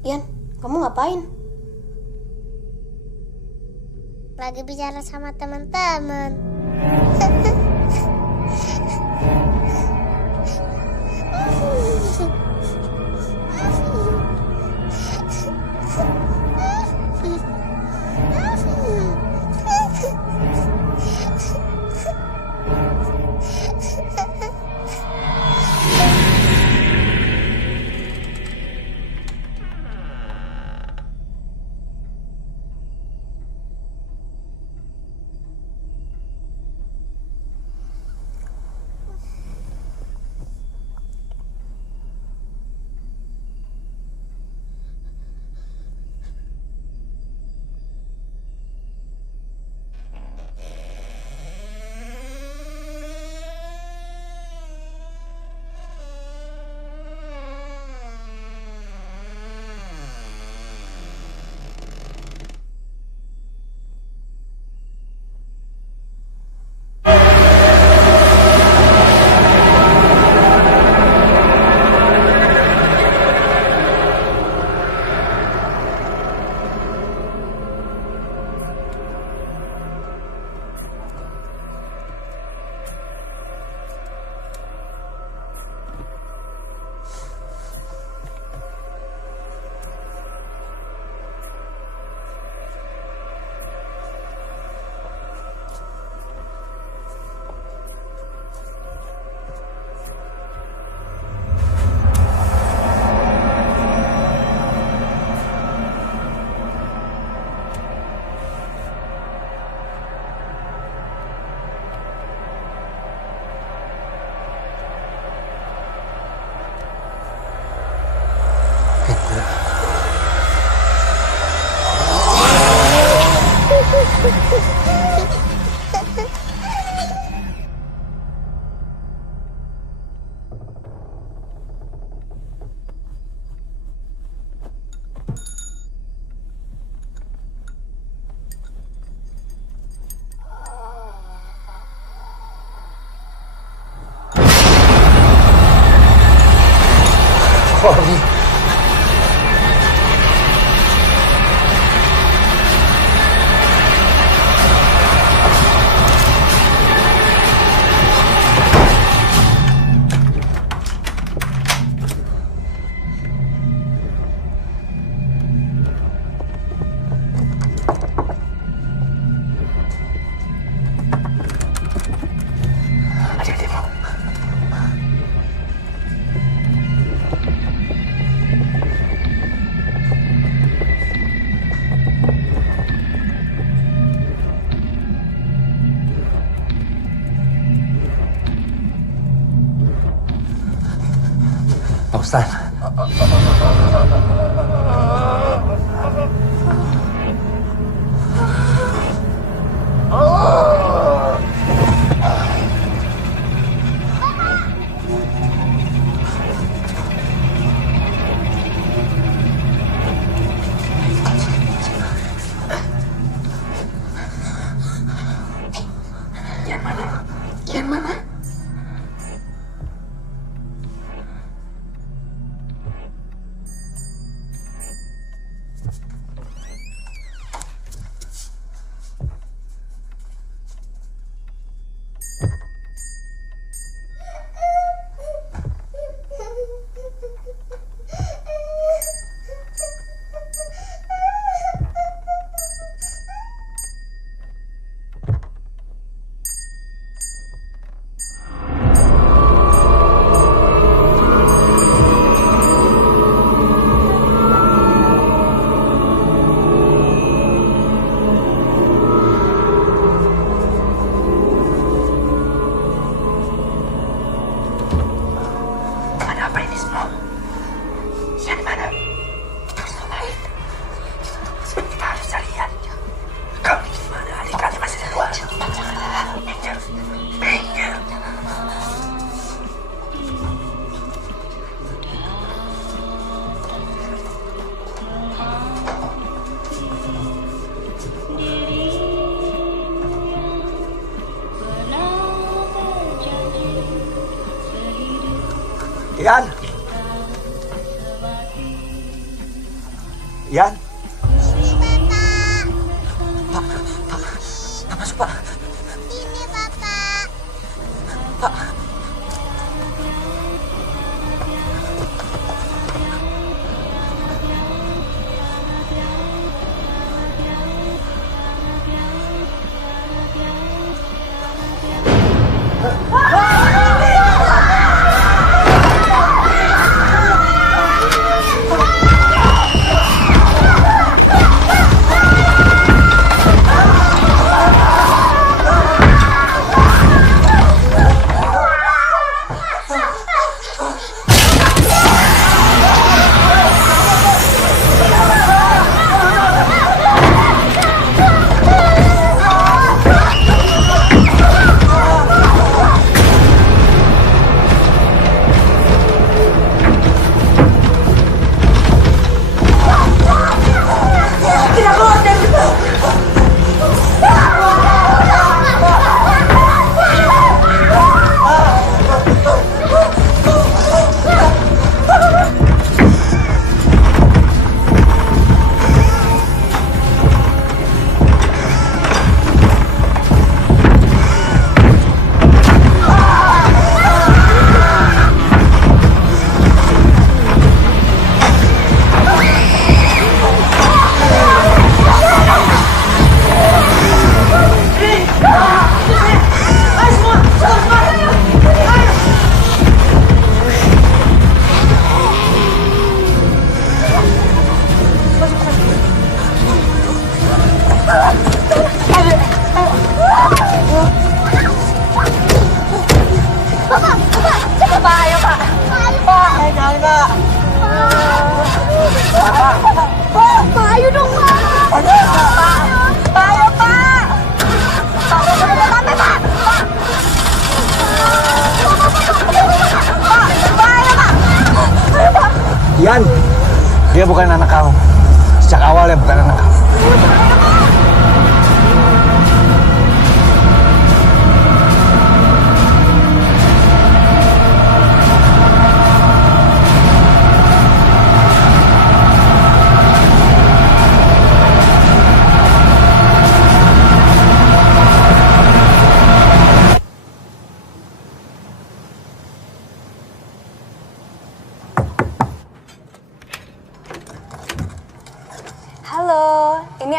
Ian, kamu ngapain? Lagi bicara sama teman-teman. Kapolri. Pak Ustaz. Kian mana? Yan! Yan! Pak, masuk Pak. Ini Bapak. Pak. Yan, dia bukan anak kamu. Sejak awal dia bukan anak kamu.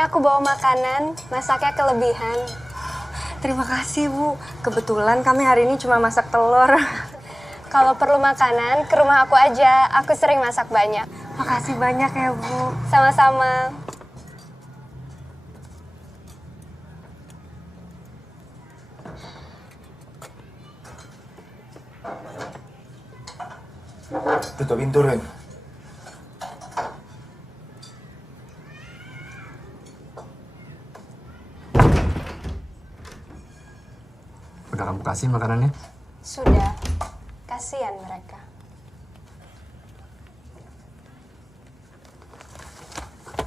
aku bawa makanan, masaknya kelebihan. Terima kasih, Bu. Kebetulan kami hari ini cuma masak telur. Kalau perlu makanan, ke rumah aku aja. Aku sering masak banyak. Makasih banyak ya, Bu. Sama-sama. Tutup pintu, Ren. Udah kamu kasih makanannya? Sudah. Kasihan mereka.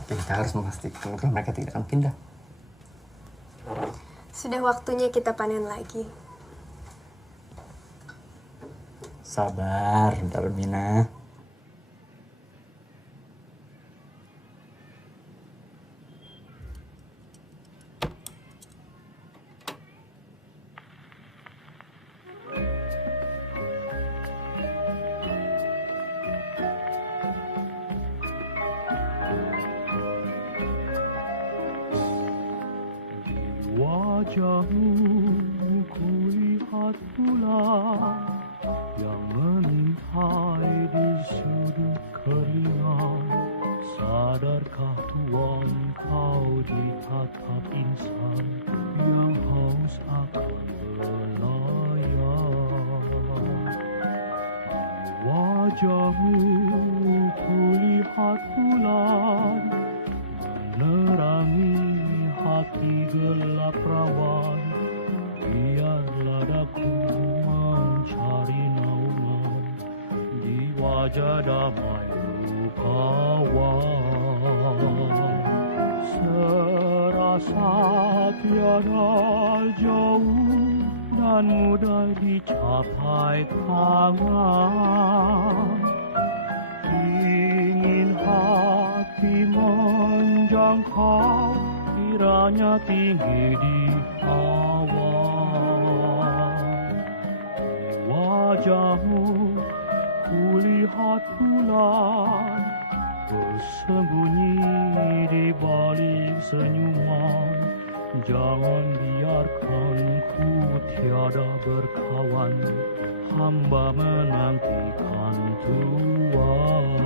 Kita harus memastikan kalau mereka tidak akan pindah. Sudah waktunya kita panen lagi. Sabar, Darmina. Wajahmu kulihat pula yang mengintai di sudut keringat. Sadarkah Tuhan kau ditatap insan yang haus akan belayar. Wajahmu kulihat bulan menerangi hati gelap rawan. Biarlah daku mencari naungan di wajah damai rupawan. Serasa tiada jauh dan mudah dicapai tangan. Ingin hati menjangkau, kiranya tinggi di awan. Wajahmu kulihat bulan bersembunyi di balik senyuman. Jangan biarkan ku tiada berkawan, hamba menantikan Tuhan.